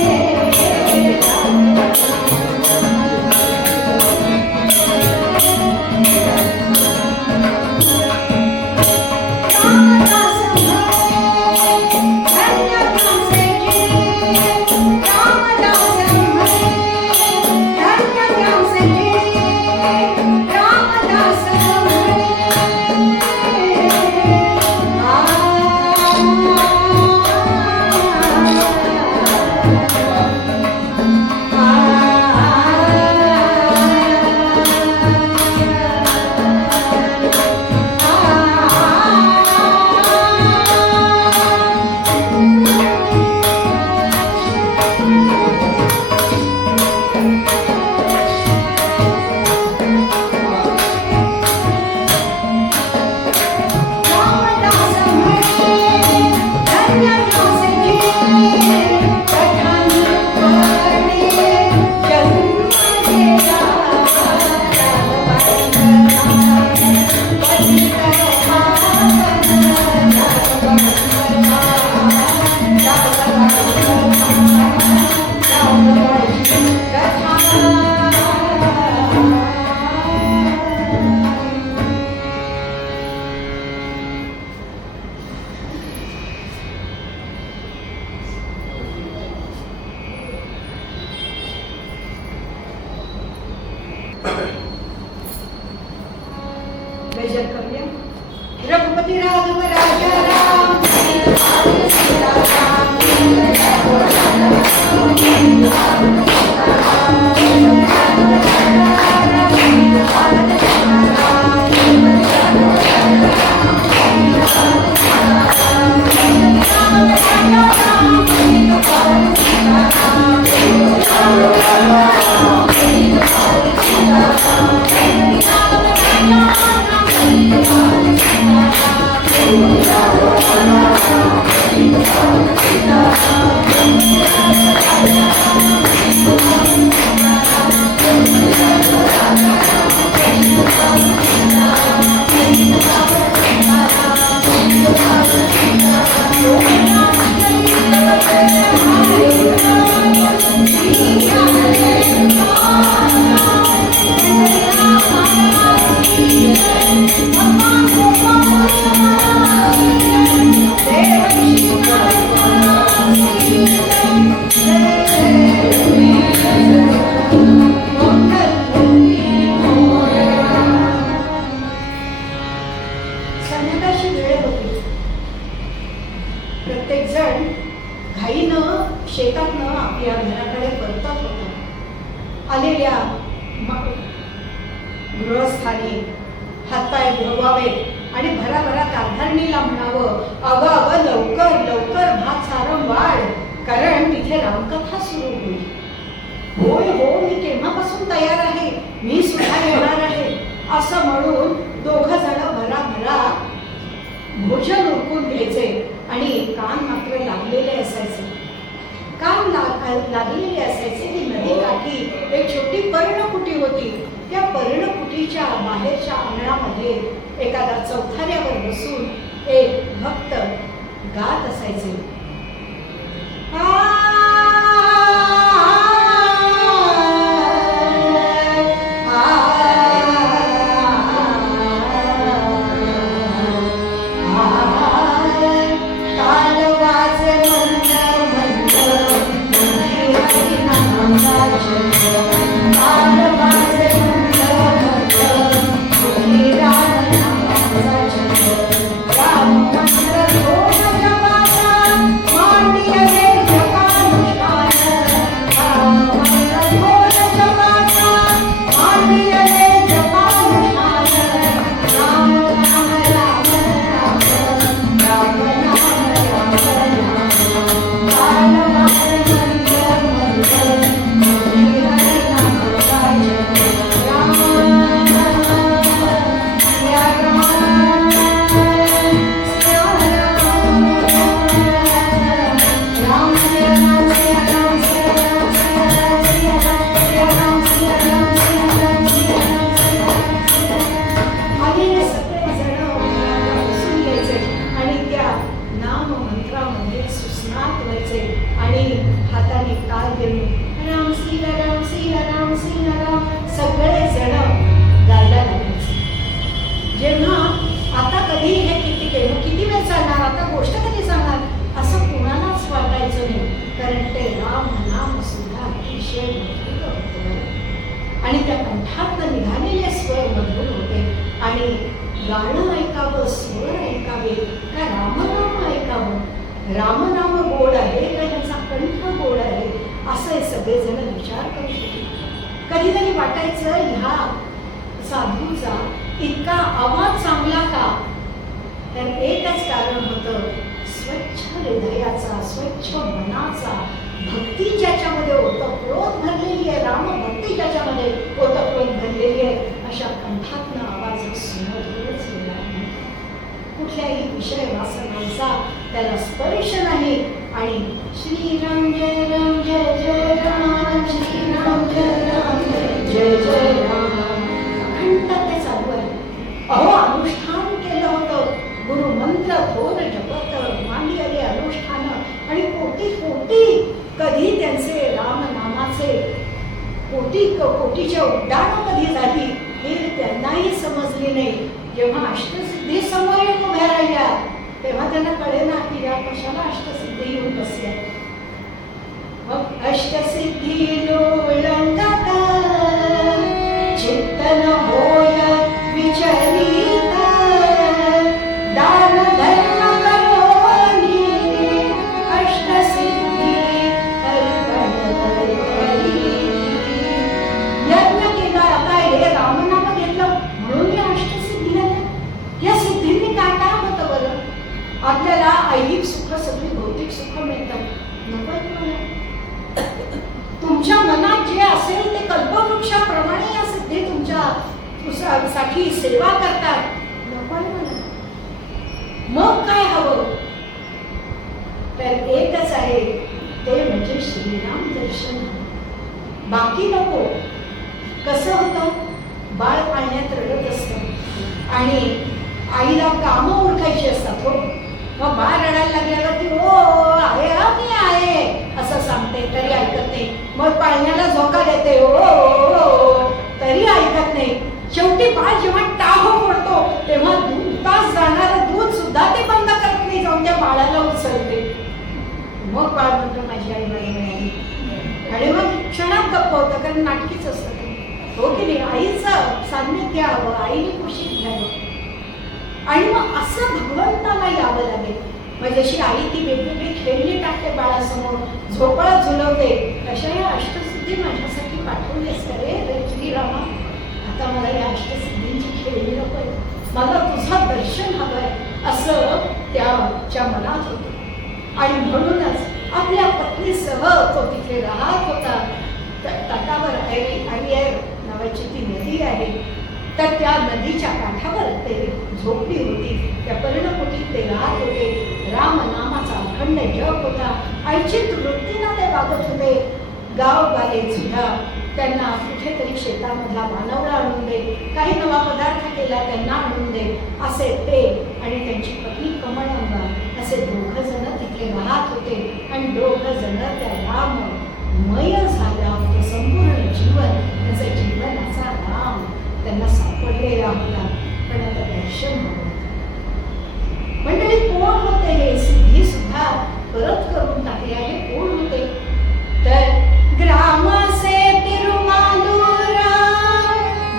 गजल करूया. रघुपती राघव राजा राम संध्याकाळची वेळ होती. प्रत्येक जण घाईनं शेतातनं आपल्या घराकडे परतत होता. आलेल्या गृहस्थानी हातपाय धुवावेत आणि भराभरा कारभारणीला म्हणावं, अगं अगं लवकर लवकर भात सारं वाढ, कारण तिथे रामकथा सुरू होईल. होय हो, मी केव्हापासून तयार आहे, मी सुद्धा येणार आहे असं म्हणून दोघं जण भराभरा भोजन उरकून घ्यायचे आणि कान मात्र लागलेले असायचे. कान लागलेले असायचे की नदीकाठी एक छोटी पर्णकुटी होती. त्या पर्णकुटीच्या बाहेरच्या अंगणामध्ये एखादा चौथाऱ्यावर बसून एक भक्त गात असायचे. राम त्यांच्या कंठातनं निघालेले स्वर मधुर होते. आणि गाणं ऐकावं, स्वर ऐकावे का रामनाम ऐकावं, रामनाम गोड आहे का त्यांचा कंठ गोड आहे, असं हे सगळेजण विचार करू शकले. कधीतरी वाटायचं ह्या साधूचा इतका आवाज चांगला का, तर एकच कारण होतं, स्वच्छ हृदयाचा, स्वच्छ मनाचा, भक्ती ज्याच्यामध्ये ओतप्रोत भरलेली आहे, रामभक्ती ज्याच्यामध्ये ओतप्रोत भरलेली आहे, अशा कंठातनं आवाज सुमधुरच गेला नाही. कुठल्याही विषय वासनांचा त्याला स्पर्श नाही. आणि श्रीराम जय राम जय जय राम, श्रीराम जय राम जय जय राम, अखंड ते चालू आहे. अहो, अनुष्ठान केलं होतं, गुरुमंत्र थोर जपत मांडी आली अनुष्ठान, आणि कोटी कोटी कधी त्यांचे रामनामाचे कोटीच्या उड्डाण कधी झाली हे त्यांनाही समजली नाही. जेव्हा अष्टसिद्धी समोर येऊन उभ्या राहिल्या तेव्हा त्यांना कळेना की या कशाला अष्टसिद्धी येऊन बसल्या. मग अष्टसिद्धी लोळंगत चित्तन होय विचलित, दान धर्म करोनी अष्टसिद्धी अर्पण करी. यज्ञ केला, आता हे रामनाम घेतलं म्हणून या अष्टसिद्धी आल्या. या सिद्धींनी काय काय होतं बरं? आपल्याला ऐहिक सुख, सगळी भौतिक सुख मिळतात. नको तुम्हाला? तुमच्या मनात जे असेल ते कल्पवृक्षाप्रमाणे या सिद्धी तुमच्या साठी सेवा करतात. नको मला? मग काय हवं? तर एकच आहे, ते म्हणजे श्रीराम दर्शन. बाकी नको. कसं होतं? बाळ पाळण्यात रडत असतं आणि आईला कामं ओळखायची असतात. हो, मग बाळ रडायला लागल्यावरती ओ आहे, मी आहे असं सांगते तरी ऐकत नाही. मग पाळण्याला झोका देते ओ तरी ऐकत नाही. शेवटी बाळ जेव्हा टाह पडतो तेव्हा तास जाणारं दूध सुद्धा ते बंद करत नाही, जाऊन त्या बाळाला उचलते. मग बाळ म्हणतो माझी आई मला मिळाली, आणि मग क्षणात गप्प होतं, कारण नाटकीच असतं. हो की नाही? आईचं सान्निध्य हवं, आईने कुशीत घ्यावं. आणि मग असं भगवंताला यावं लागेल. मग जशी आई ती वेगवेगळी खेळणी टाकते बाळासमोर, झोपाळत झुलवते, तशा या अष्टसिद्धी माझ्यासाठी पाठवलेस का रे श्रीरामा? आता मला या अष्टसिद्धींची खेळणी नकोय, मला तुझं दर्शन हवंय, असं त्याच्या मनात होतं. आणि म्हणूनच आपल्या पत्नीसह तो तिथे राहत होता. तटावर अरियर नावाची ती नदी आहे, तर त्या नदीच्या काठावर ते झोपडी होती. त्या पर्णकुटीत ते राहत होते. रामनामाचा अखंड जप होता. आईची वृत्तीनं ते वागत होते. गाववाले सुद्धा त्यांना कुठेतरी शेतामधला मानवडा आणून दे, काही नवा पदार्थ केला त्यांना आणून दे, असे ते आणि त्यांची पत्नी कमळांबा असे दोघं जण तिथे राहत होते. आणि दोघं जण त्या राममय झाल्या होते. संपूर्ण जीवन त्यांचं जीवनाचा राम त्यांना सापडलेला होता. पण आता दर्शन हवं. मंडळी, कोण होते हे? सिद्धी सुद्धा परत करून टाकले आहे. कोण होते? तर ग्राम से तिरुमालूरा,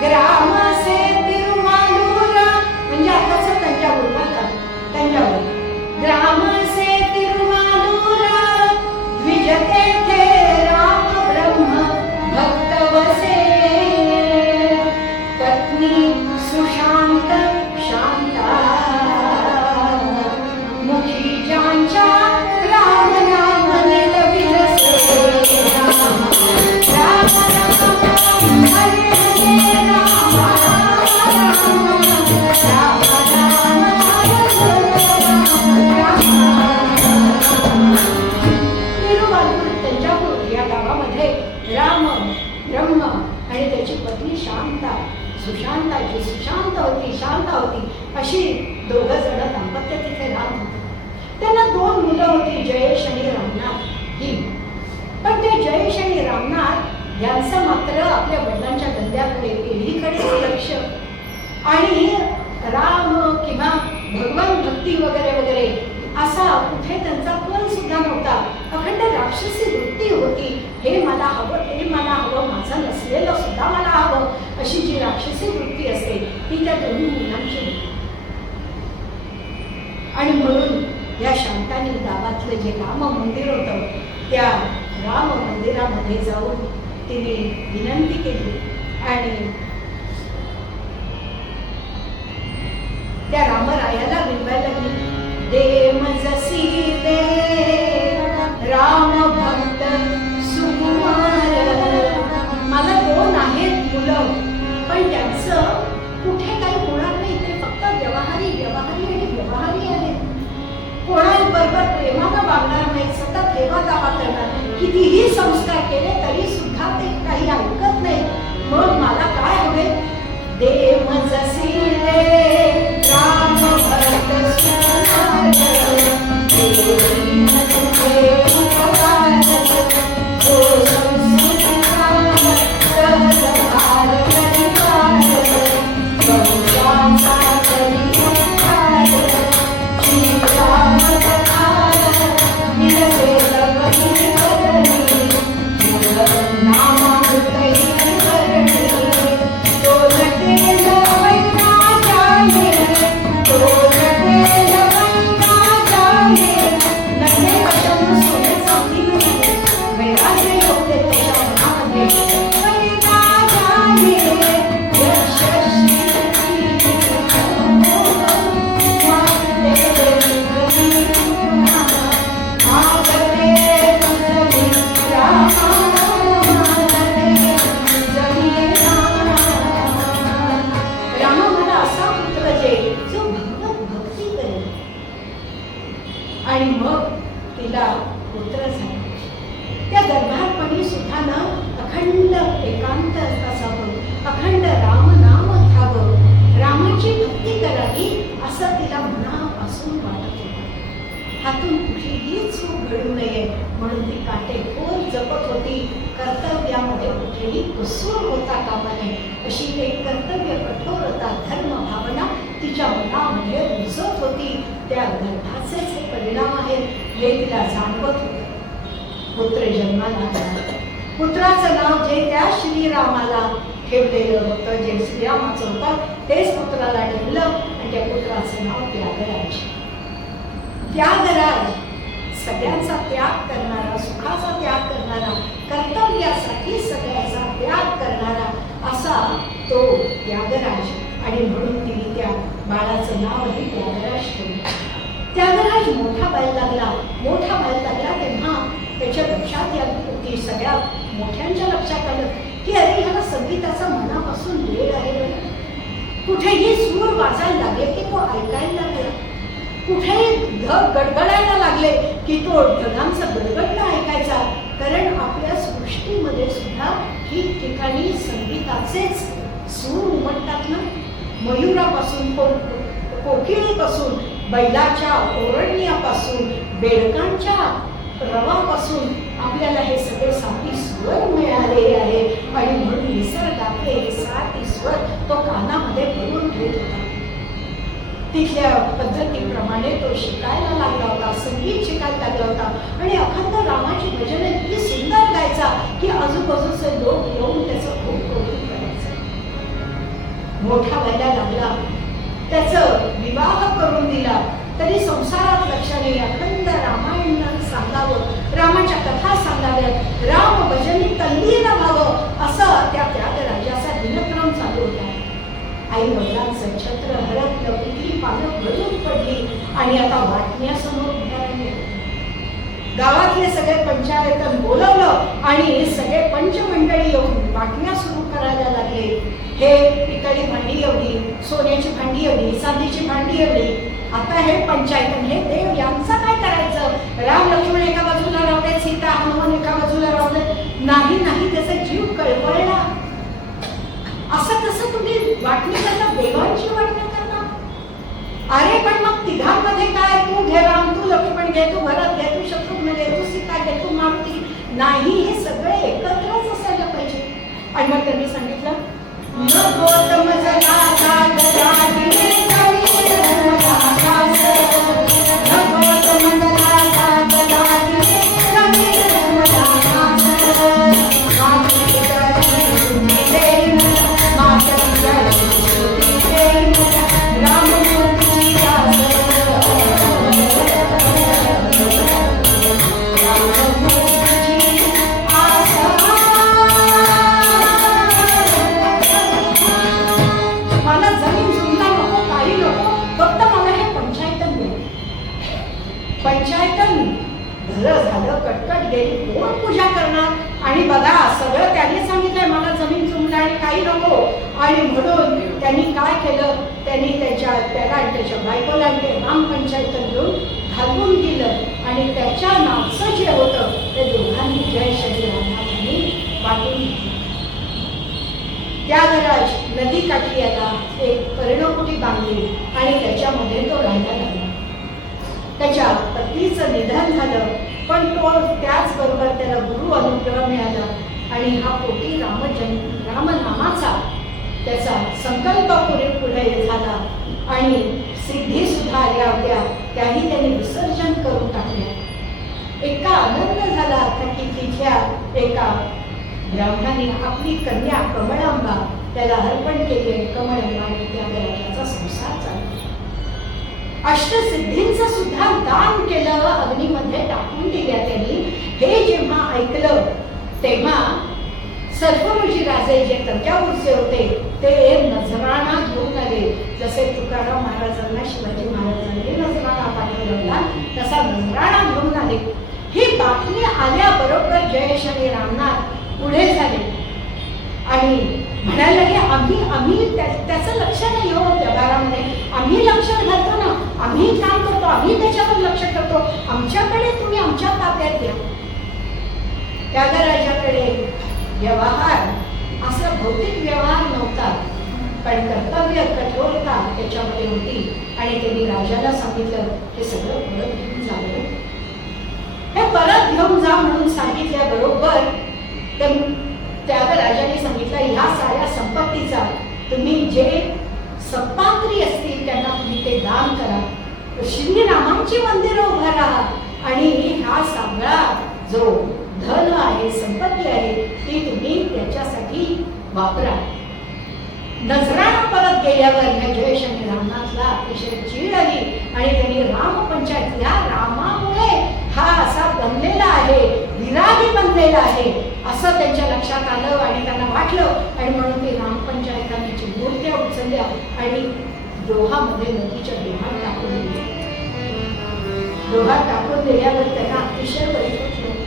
ग्राम से तिरुमालूरा म्हणजे आताच तंजावूर बघा, तंजावूर. ग्राम से तिरुमालूरा द्विजते थे राम ब्रह्म भक्त वसे, पत्नी सुशांत शांता मुखी ज्यांच्या राम नाम नित विरसे. राम राम हरे हरे राम राम राम. तिरुवालूर तंजावूर या गावामध्ये राम ब्रह्म आणि त्याची पत्नी शांता, सुशांताची सुशांत होती, शांता होती, अशी दोघं जण दाम्पत्य तिथे राहत होते. त्यांना 2 मुलं होती, जयेश आणि रामनाथ ही. पण ते जयेश आणि रामनाथ यांचं मात्र आपल्या वडिलांच्या धंद्याकडे, पिढीकडेच लक्ष, आणि राम किंवा भगवान भक्ती वगैरे वगैरे असा कुठे त्यांचा कल सुद्धा नव्हता. अखंड राक्षसी वृत्ती होती. हे मला हवं, ते मला हवं, माझं नसलेलं सुद्धा मला हवं, अशी जी राक्षसी वृत्ती असते ती त्या दोन्ही मुलांची होती. आणि म्हणून या शांतानी गावातलं जे राम मंदिर होतं त्या राम मंदिरामध्ये जाऊन तिने विनंती केली आणि त्या रामरायाला विनवायला लागली, दे मजसी दे राम भक्त सुकुमार. मला 2 आहेत मुलं, पण त्यांचं कुठे काही होणार नाही. ते फक्त व्यवहारी आहेत. कोणाबरोबर प्रेमानं वागणार नाही, सतत हेवा दावा करणार. कितीही संस्कार केले तरी सुद्धा ते काही ऐकत नाही. मग मला काय हवे? दे मजसी दे राम भक्त सुकुमार. आणि मग तिला पुत्र झाला. त्या गर्भारपणी सुद्धा ना अखंड एकांत असावं, अखंड रामनाम घ्यावं, रामाची भक्ती करावी असं तिला मनापासून वाटत होतं. हातून कुठलीही चूक घडू नये म्हणून ती काटेकोर जपत होती. कर्तव्यामध्ये कुठेही कसूर होता कामा नये अशी एक कर्तव्य कठोरता, धर्म भावना तिच्या मनामध्ये रुजत होती. त्या गर्भाचेच हे परिणाम आहेत हे तिला जाणवत होतं. पुत्र जन्माला आला. पुत्राचं नाव जे त्या श्रीरामाला ठेवलेलं होतं, जे श्रीरामाचं होतं तेच पुत्राला ठेवलं आणि त्या पुत्राचं नाव त्यागराज. त्यागराज सगळ्यांचा त्याग करणारा, सुखाचा त्याग करणारा, कर्तव्यासाठी सगळ्याचा त्याग करणारा असा तो त्यागराज. आणि म्हणून तिने त्या बाळाचं नावही त्यागराज ठेवलं. त्यागराज मोठा व्हायला लागला तेव्हा त्याच्या लक्षात या सगळ्या मोठ्यांच्या लक्षात आलं की अरे ह्याला संगीताचा मनापासून वेळ आहे. कुठेही सूर वाजायला लागले की तो ऐकायला लागला, कुठेही ढग गडगडायला लागले की तो ढगांचं गडगडणं ऐकायचा. कारण आपल्या सृष्टीमध्ये सुद्धा ठिकठिकाणी संगीताचेच सूर उमटतात ना. मयुरापासून, कोकिळीपासून, बैलाच्या ओरडण्यापासून, बेडकांच्या रवापासून आपल्याला हे सगळे 7 स्वर मिळालेले आहे. आणि म्हणून निसर्गातले हे 7 स्वर तो कानामध्ये भरून घेत होता. तिथल्या पद्धतीप्रमाणे तो शिकायला लागला होता, संगीत शिकायला लागला होता. आणि अखंड रामाची भजनं इतकी सुंदर गायचा की आजूबाजूचे लोक येऊन त्याचं खूप कौतुक करायचं. मोठा व्हायला लागला, त्याचं विवाह करून दिला तरी संसारात लक्ष नाही. अखंड रामायण सांगावं, रामाच्या कथा सांगाव्यात, राम भजनी तल्लीन व्हावं असं त्या त्यागराजाचा दिनक्रम चालू होता. आई वडिलांचं छत्र हरपलं, पिकली पानं गळून पडली आणि आता वाटण्यासमोर उभ्या राहिले. गावातले सगळे पंचायतन बोलवलं आणि सगळे पंचमंडळी येऊन वाटण्या सुरू करायला लागले. हे पितळी भांडी एवढी, सोन्याची भांडी एवढी, चांदीची भांडी एवढी. आता हे पंचायतन, हे देव यांचं काय करायचं? राम लक्ष्मण एका बाजूला राहते, सीता हनुमान एका बाजूला राहते. नाही त्याचा जीव कळवळला. असं कसं तुम्ही वाटणी करता, देवांची वाटणी करता? अरे पण मग तिघांमध्ये काय? तू घे राम, तू लक्ष्मण घे, तू भरत घे, तू शत्रुघ्न घे, तू सीता घे, तू मारुती. नाही, हे सगळे एकत्रच असायला पाहिजे. आणि मग त्यांनी सांगितलं झालं, कटकट गेली, कोण पूजा करणार? आणि बघा सगळं त्यांनी सांगितलंय, मला जमीन चुमलं आणि काही नको. आणि म्हणून त्यांनी काय केलं, त्यांनी त्याला आणि त्याच्या बायकोला ते ग्रामपंचायत घेऊन घालवून दिलं आणि त्याच्या नावचं जे होतं ते दोघांनी जय श्री रामनाथांनी वाटून घेतलं. त्यागराज नदीकाठी याला एक पर्णकुटी बांधली आणि त्याच्यामध्ये तो राहायला लागला. त्याच्या पत्नीचं निधन झालं, पण तो त्याचबरोबर त्याला गुरु अनुग्रह मिळाला आणि हा कोटी रामनामाचा त्याचा संकल्प पुढे झाला आणि सिद्धी सुद्धा आल्या होत्या, त्याही त्यांनी विसर्जन करून टाकल्या. इतका आनंद झाला की तिथल्या एका ब्राह्मणाने आपली कन्या कमळांबा त्याला अर्पण केली आणि कमळांबाने त्या राजाचा संसार चालला. अष्टसिद्धींचं सुद्धा दान केलं, अग्नीमध्ये टाकून दिल्या त्यांनी. हे जेव्हा ऐकलं तेव्हा सर्वऋषी राजे जे तंजावरचे होते ते नजराणा घेऊन आले. जसे तुकाराम महाराजांना शिवाजी महाराजांनी नजराणा पाठवला तसा नजराणा घेऊन आले. ही बातमी आल्याबरोबर जय श्री रामनाथ पुढे झाले आणि म्हणायला लागले, आम्ही त्याचं लक्ष नाही हो व्यवहारामध्ये, आम्ही लक्ष घालतो ना, आम्ही काम करतो, आम्ही त्याच्यावर लक्ष करतो, आमच्याकडे तुम्ही आमच्या ताब्यात द्या. त्यागराजाकडे व्यवहार असा भौतिक व्यवहार नव्हता, पण कर्तव्य कठोरता त्याच्यामध्ये होती आणि त्यांनी राजाला सांगितलं हे सगळं परत घेऊन जावं. हे परत घेऊन जा म्हणून सांगितल्याबरोबर त्यागराजाने सांगितलं ह्या साऱ्या संपत्तीचा तुम्ही जे सत्पात्री असतील त्यांना तुम्ही ते दान करा, श्रीरामांची मंदिरं उभारा आणि हा सगळा जो धन आहे संपत्ती आहे ती तुम्ही त्याच्यासाठी वापरा. नजराणा परत गेल्यावर ह्या जय श्री रामनाथला अतिशय चीड आली आणि त्यांनी रामपंचायत या रामामुळे हा असा बनलेला आहे, विरागी बनलेला आहे असं त्यांच्या लक्षात आलं आणि त्यांना वाटलं आणि म्हणून ते रामपंचायतांची मूर्त्या उचलल्या आणि डोहामध्ये नदीच्या डोहात टाकून दिल्या. डोहात टाकून दिल्यावर त्यांना अतिशय वाईट वाटलं.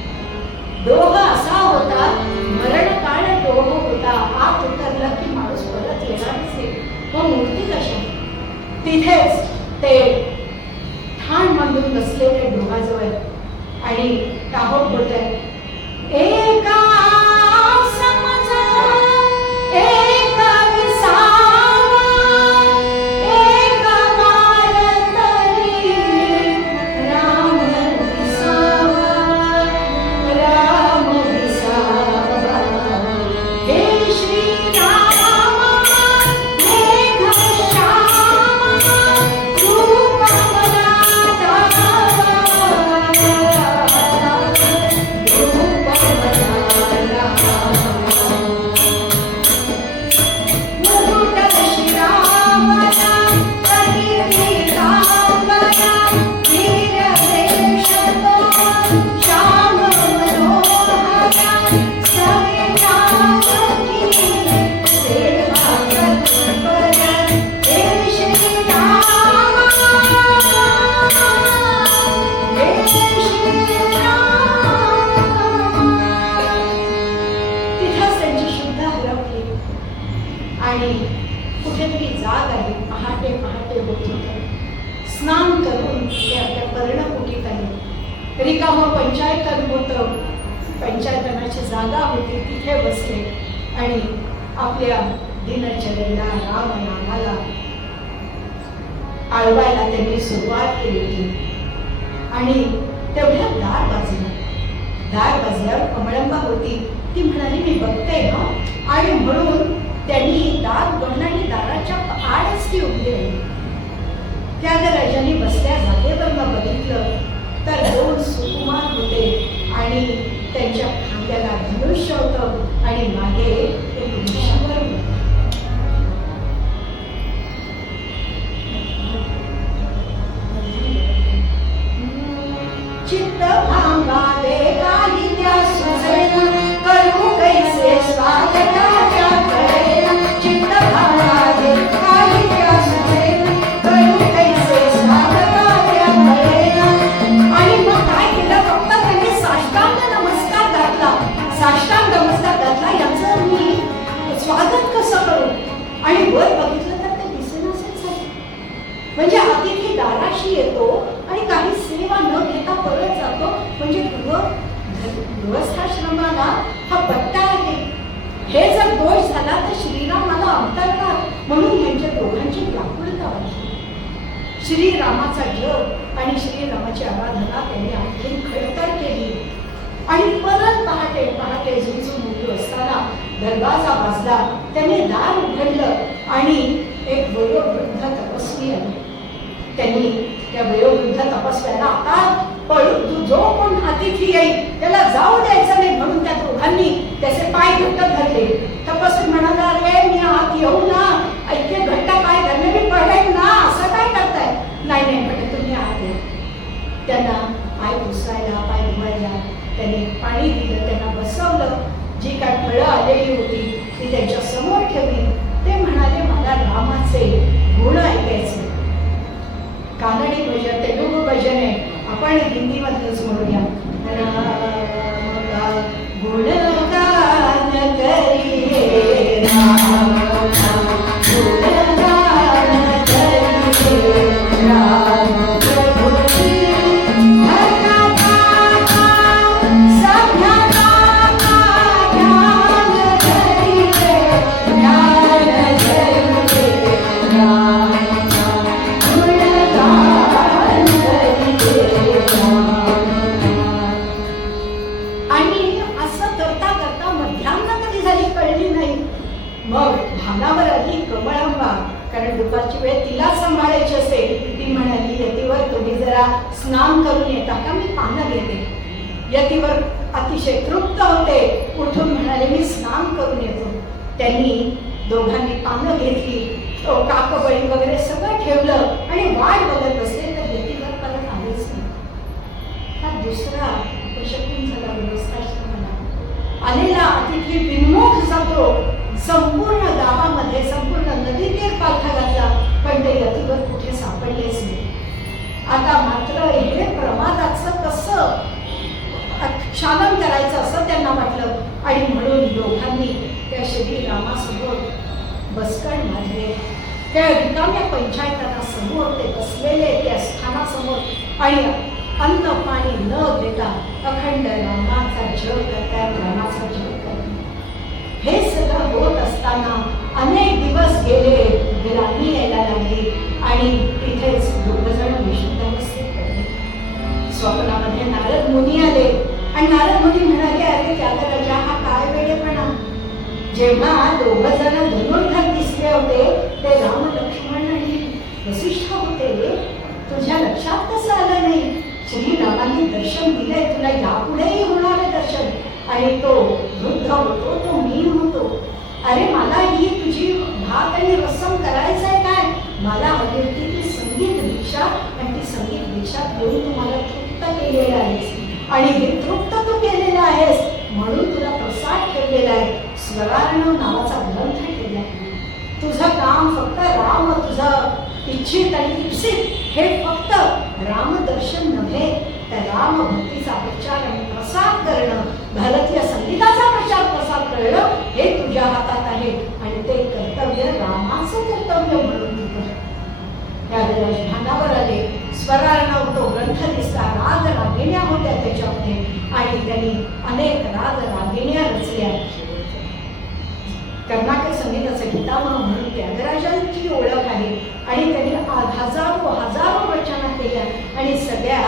डोह असा होता, मरणकाळ डोह होता, आत उतरला की माणूस परत येणारच नाही. मग मूर्ती कशा? तिथेच ते ठाण बांधून बसलेले डोहाजवळ आणि टाहोट बोलताय, एका समजा एका विसावा एका वारतरी राम विसावा राम विसावा हे श्री रामा हे घनश्यामा रूप आणि कुठेतरी जाग आली. पहाटे पहाटे होत होतं. स्नान करून ते आपल्या पर्णकुटीत आले. रिकामं पंचायतन होतं, पंचायतनाची जागा होती, तिथे बसले आणि आपल्या दिनचर्येला रामनामाला आळवायला त्यांनी सुरुवात केली होती. आणि तेवढ्या दार वाजलं. दार वाजल्यावर कमळांबा होती. ती म्हणाली मी बघते ना, आणि म्हणून त्यांनी दार उघडलं आणि दाराच्या आडच ती उभी राहिली. त्यागराजांनी बसल्या जागेवरनं बघितलं तर दोन सुकुमार होते आणि त्यांच्या खांद्याला धनुष्य होतं आणि मागे एक वृक्षावर होतं. चित्त भांगावे काही त्या सुसेना करू कैसे स्वागताच्या कळेना. चित्त भांगावे काही त्या सुसेना करू कैसे स्वागताच्या कळेना. आणि मग काय केलं, फक्त त्यांनी काही दाराशी येतो आणि काही सेवा न घेता परत जातो, म्हणजे गृहस्थाश्रमाला हा पट्टा आहे. हे जर दोष झाला तर श्रीरामाला अंतरतात, म्हणून यांच्या दोघांची व्याकुळता वाटली. श्रीरामाचा जप आणि श्रीरामाची आराधना त्यांनी आणखी खडतर केली. आणि परत पहाटे पहाटे झुंजून उठू असताना दरवाजा वाजला. त्याने दार उघडलं आणि एक वयोवृद्ध तपस्वी आले. त्यांनी त्या वयोवृद्ध तपस्व्याला आता जो कोण अतिथी येईल त्याला जाऊ द्यायचं नाही म्हणून त्या दोघांनी त्याचे पाय घट्ट धरले. तपस्वी म्हणाला, अरे मी आत येऊ ना, ऐके घट्ट पाय धरले, मी पडेल ना, असं काय करताय? नाही नाही म्हणजे तुम्ही आत या. त्यांना पाय पुसायला, पाय धुवायला त्याने पाणी दिलं, त्यांना बसवलं. जी काय फळं आलेली होती ती त्यांच्या समोर ठेवली. ते म्हणाले, मला रामाचे गुण ऐकायचे. कानडी भजन, तेलुगू भजन आहे, आपण हिंदीमधलंच म्हणूया. गुणगान करिये राम, गुणगान करिये राम प्रभुजी, दुपारची वेळ तिला सांभाळायची असेल. ती म्हणाली, यतीवर तुम्ही जरा स्नान करून येता का, मी पानं घेते. यतीवर अतिशय तृप्त होते, उठून म्हणाले, मी स्नान करून येतो. त्यांनी दोघांनी पानं घेतली, काकबळी वगैरे सगळं ठेवलं आणि वाट बघत बसले. तर यतीवर परत आलेच नाही. हा दुसरा अपशकुन झाला गृहस्थाश्रमाला. आलेला अतिथी विन्मुख जातो. संपूर्ण गावामध्ये, संपूर्ण नदी तीर पालथा घातला, पण ते यतीवर कुठे सापडलेच नाही. आता मात्र हे प्रमादाचं कसं क्षालन करायचं असं त्यांना वाटलं. आणि म्हणून दोघांनी त्या श्रीरामासमोर बसकण मारले. त्या रिकाम्या पंचायतांना समोर ते बसलेले त्या स्थानासमोर आणि अन्न पाणी न घेता अखंड रामाचा जप करतात, रामाचा जप करतात. हे सगळं होत असताना अनेक दिवस गेले, राणी यायला लागली आणि तिथेच दोघजण विशुद्धावस्थेत पडले. स्वप्नामध्ये नारद मुनी आले आणि नारद मुनी म्हणाले, अरे त्यागराजा, हा काय वेडेपणा. जेव्हा दोघजण धनुर्धर दिसले होते ते राम, लक्ष्मण आणि वसिष्ठ होते, तुझ्या लक्षात कसं आलं नाही? श्रीरामांनी दर्शन दिले तुला, यापुढेही होणार आहे दर्शन. आणि तो वृद्ध होतो, तो मी होतो. अरे मला ही तुझी भात आणि रसम करायचं आहे काय? मला हवी होती ती संगीत दीक्षा, आणि ती संगीत दीक्षा देऊन तुम्हाला तृप्त केलेलं आहेस. आणि हे तृप्त तू केलेलं आहेस म्हणून तुला प्रसाद ठेवलेला आहे. स्वरार्णव नावाचा ग्रंथ ठेवला आहे. तुझं काम फक्त राम, तुझं इच्छित आणि इप्सित हे फक्त रामदर्शन नव्हे, तर राम भक्तीचा प्रचार आणि प्रसार करणं, भारतीय संगीताचा प्रचार प्रसार करणं हे तुझ्या हातात आहे. आणि ते कर्तव्य रामाचं कर्तव्य म्हणून तू कर. त्यावेळेला भानावर आले. स्वरार्णव तो ग्रंथ दिसला, राग रागिण्या होत्या त्याच्यामध्ये आणि त्यांनी अनेक राग रागिण्या रचल्या. कर्नाटक संगीताचे पितामह म्हणून त्यागराजांची ओळख आहे. आणि त्यांनी हजारो हजारो रचना केल्या आणि सगळ्या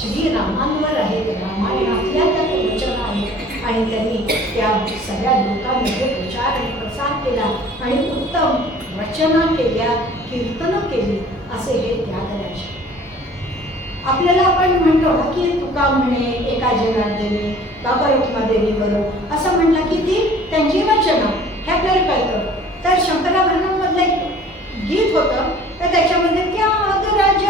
श्रीरामांवर आहेत, रामायणातल्या त्या रचना आहेत. आणि त्यांनी त्या सगळ्या लोकांमध्ये प्रचार आणि प्रसार केला आणि उत्तम रचना केल्या, कीर्तनं केली. असे हे त्यागराज. आपल्याला आपण म्हणतो ना की तुका म्हणे एका जनार्दनी बाबा रुक्मादेवी बरो, असं म्हणलं की ती त्यांची रचना हे आपल्याला कळतं. तर शंकराभरणमधलं एक गीत होतं, तर त्याच्यामध्ये त्यागराज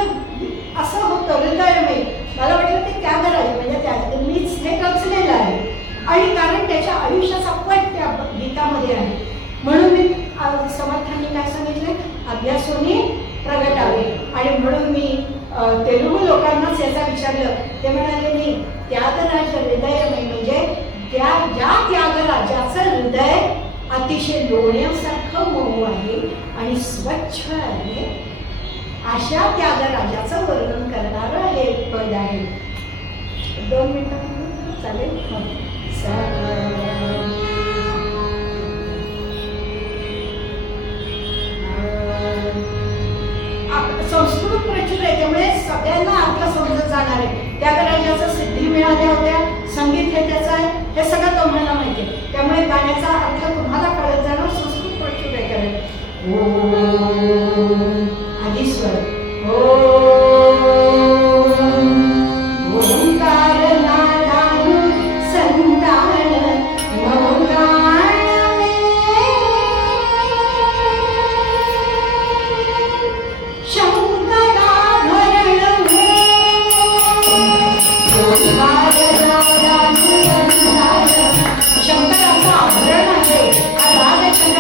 असं होतं, हृदयमय. मला वाटलं ते त्यागराज म्हणजे त्या मीच हे रचलेलं आहे. आणि कारण त्याच्या आयुष्याचा पट त्या गीतामध्ये आहे. म्हणून मी समर्थांनी काय सांगितले, अभ्यासोनी प्रगटावे. आणि म्हणून मी तेलुगू लोकांनाच याचा विचारलं. ते म्हणाले नाही, त्यागराज हृदयमय म्हणजे ज्या त्यागराजाचं हृदय अतिशय लोण्यासारखं मऊ आहे आणि स्वच्छ आहे अशा त्यागराजाचं वर्णन करणारं हे पद आहे. 2 मिनिटं चालेल. संस्कृत प्रचुर आहे त्यामुळे सगळ्यांना अर्थ समजत जाणार आहे. त्यागराजाचं सिद्धी मिळाल्या होत्या, संगीत हे त्याचं आहे, हे सगळं तुम्हाला माहिती आहे. त्यामुळे गाण्याचा अर्थ तुम्हाला कळत जाणार. संस्कृत प्रचुर आहे कारण आधी स्वर ओंकार नादानु संतान मौगाण शंकराभरण शंकराचं आभरण आहे. राज शंकराभरण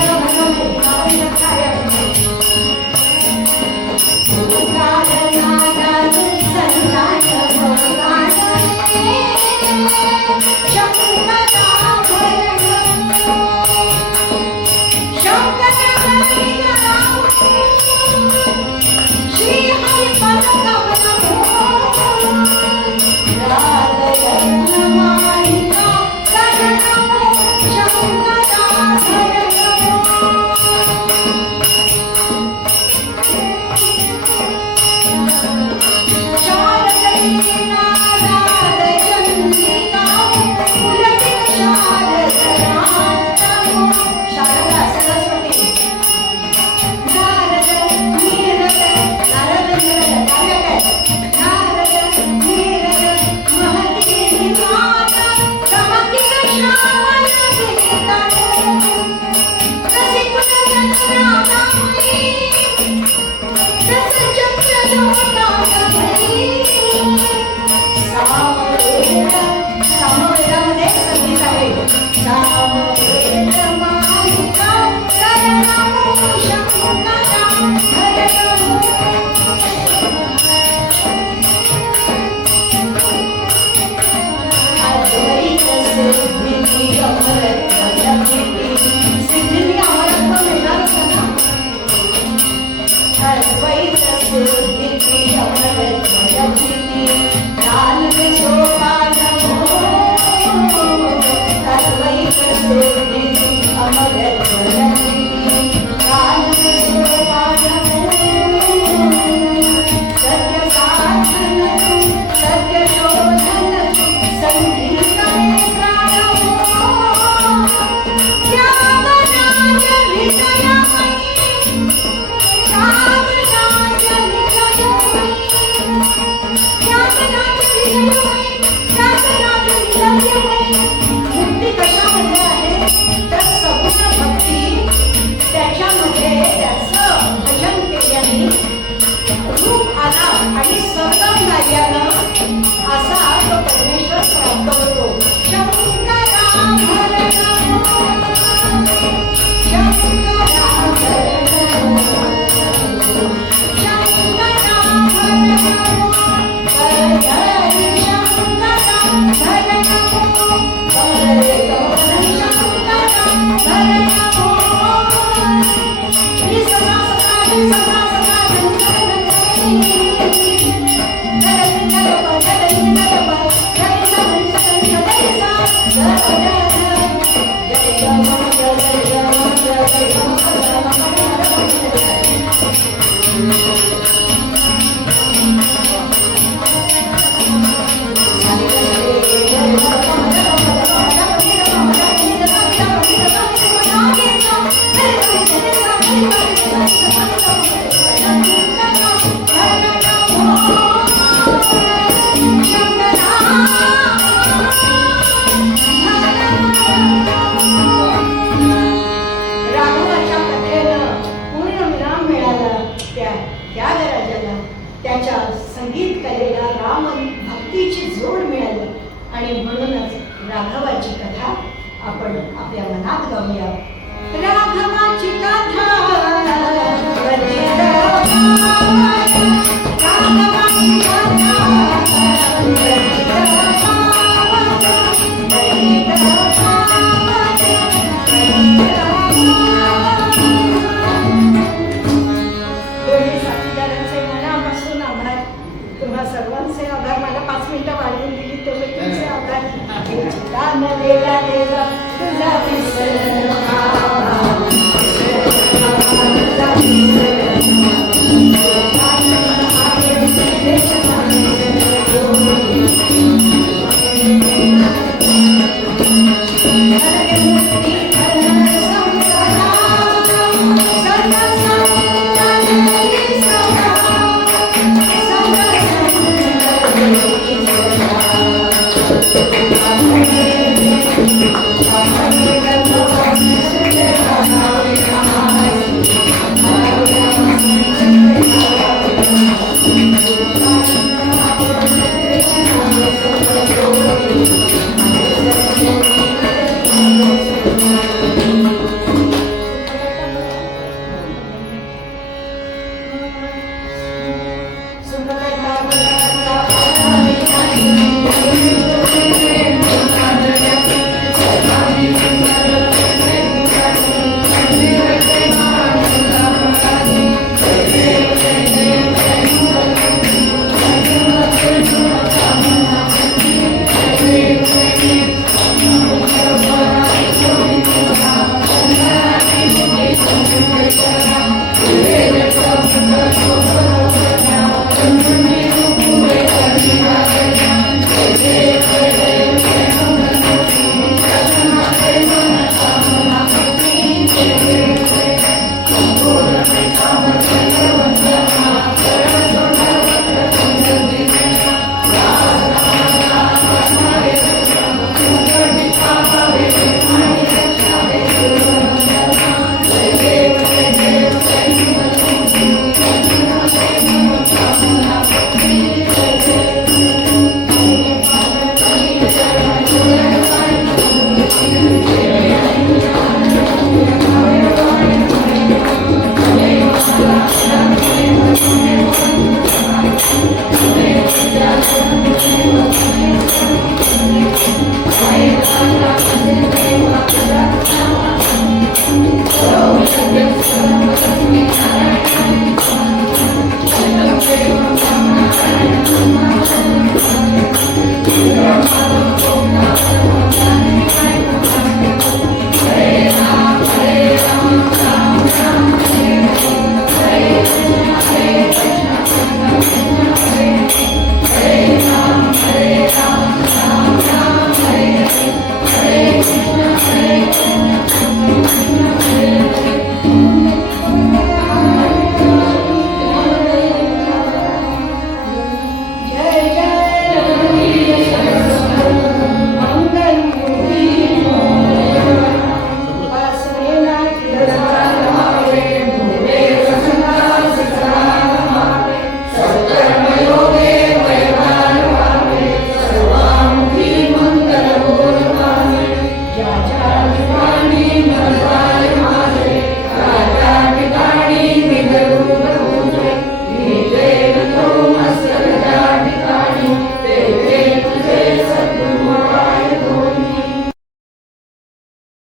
राघवाची कथा आपण आपल्या मनात गाऊया. राघवाची कथा दोन्ही साथीदारांचे तुमचे आभार. मला 5 मिनिटं वाढवून दिली तेवढे तुमचे आभार. दान देवा देवा तुझा विसरावा. Thank you.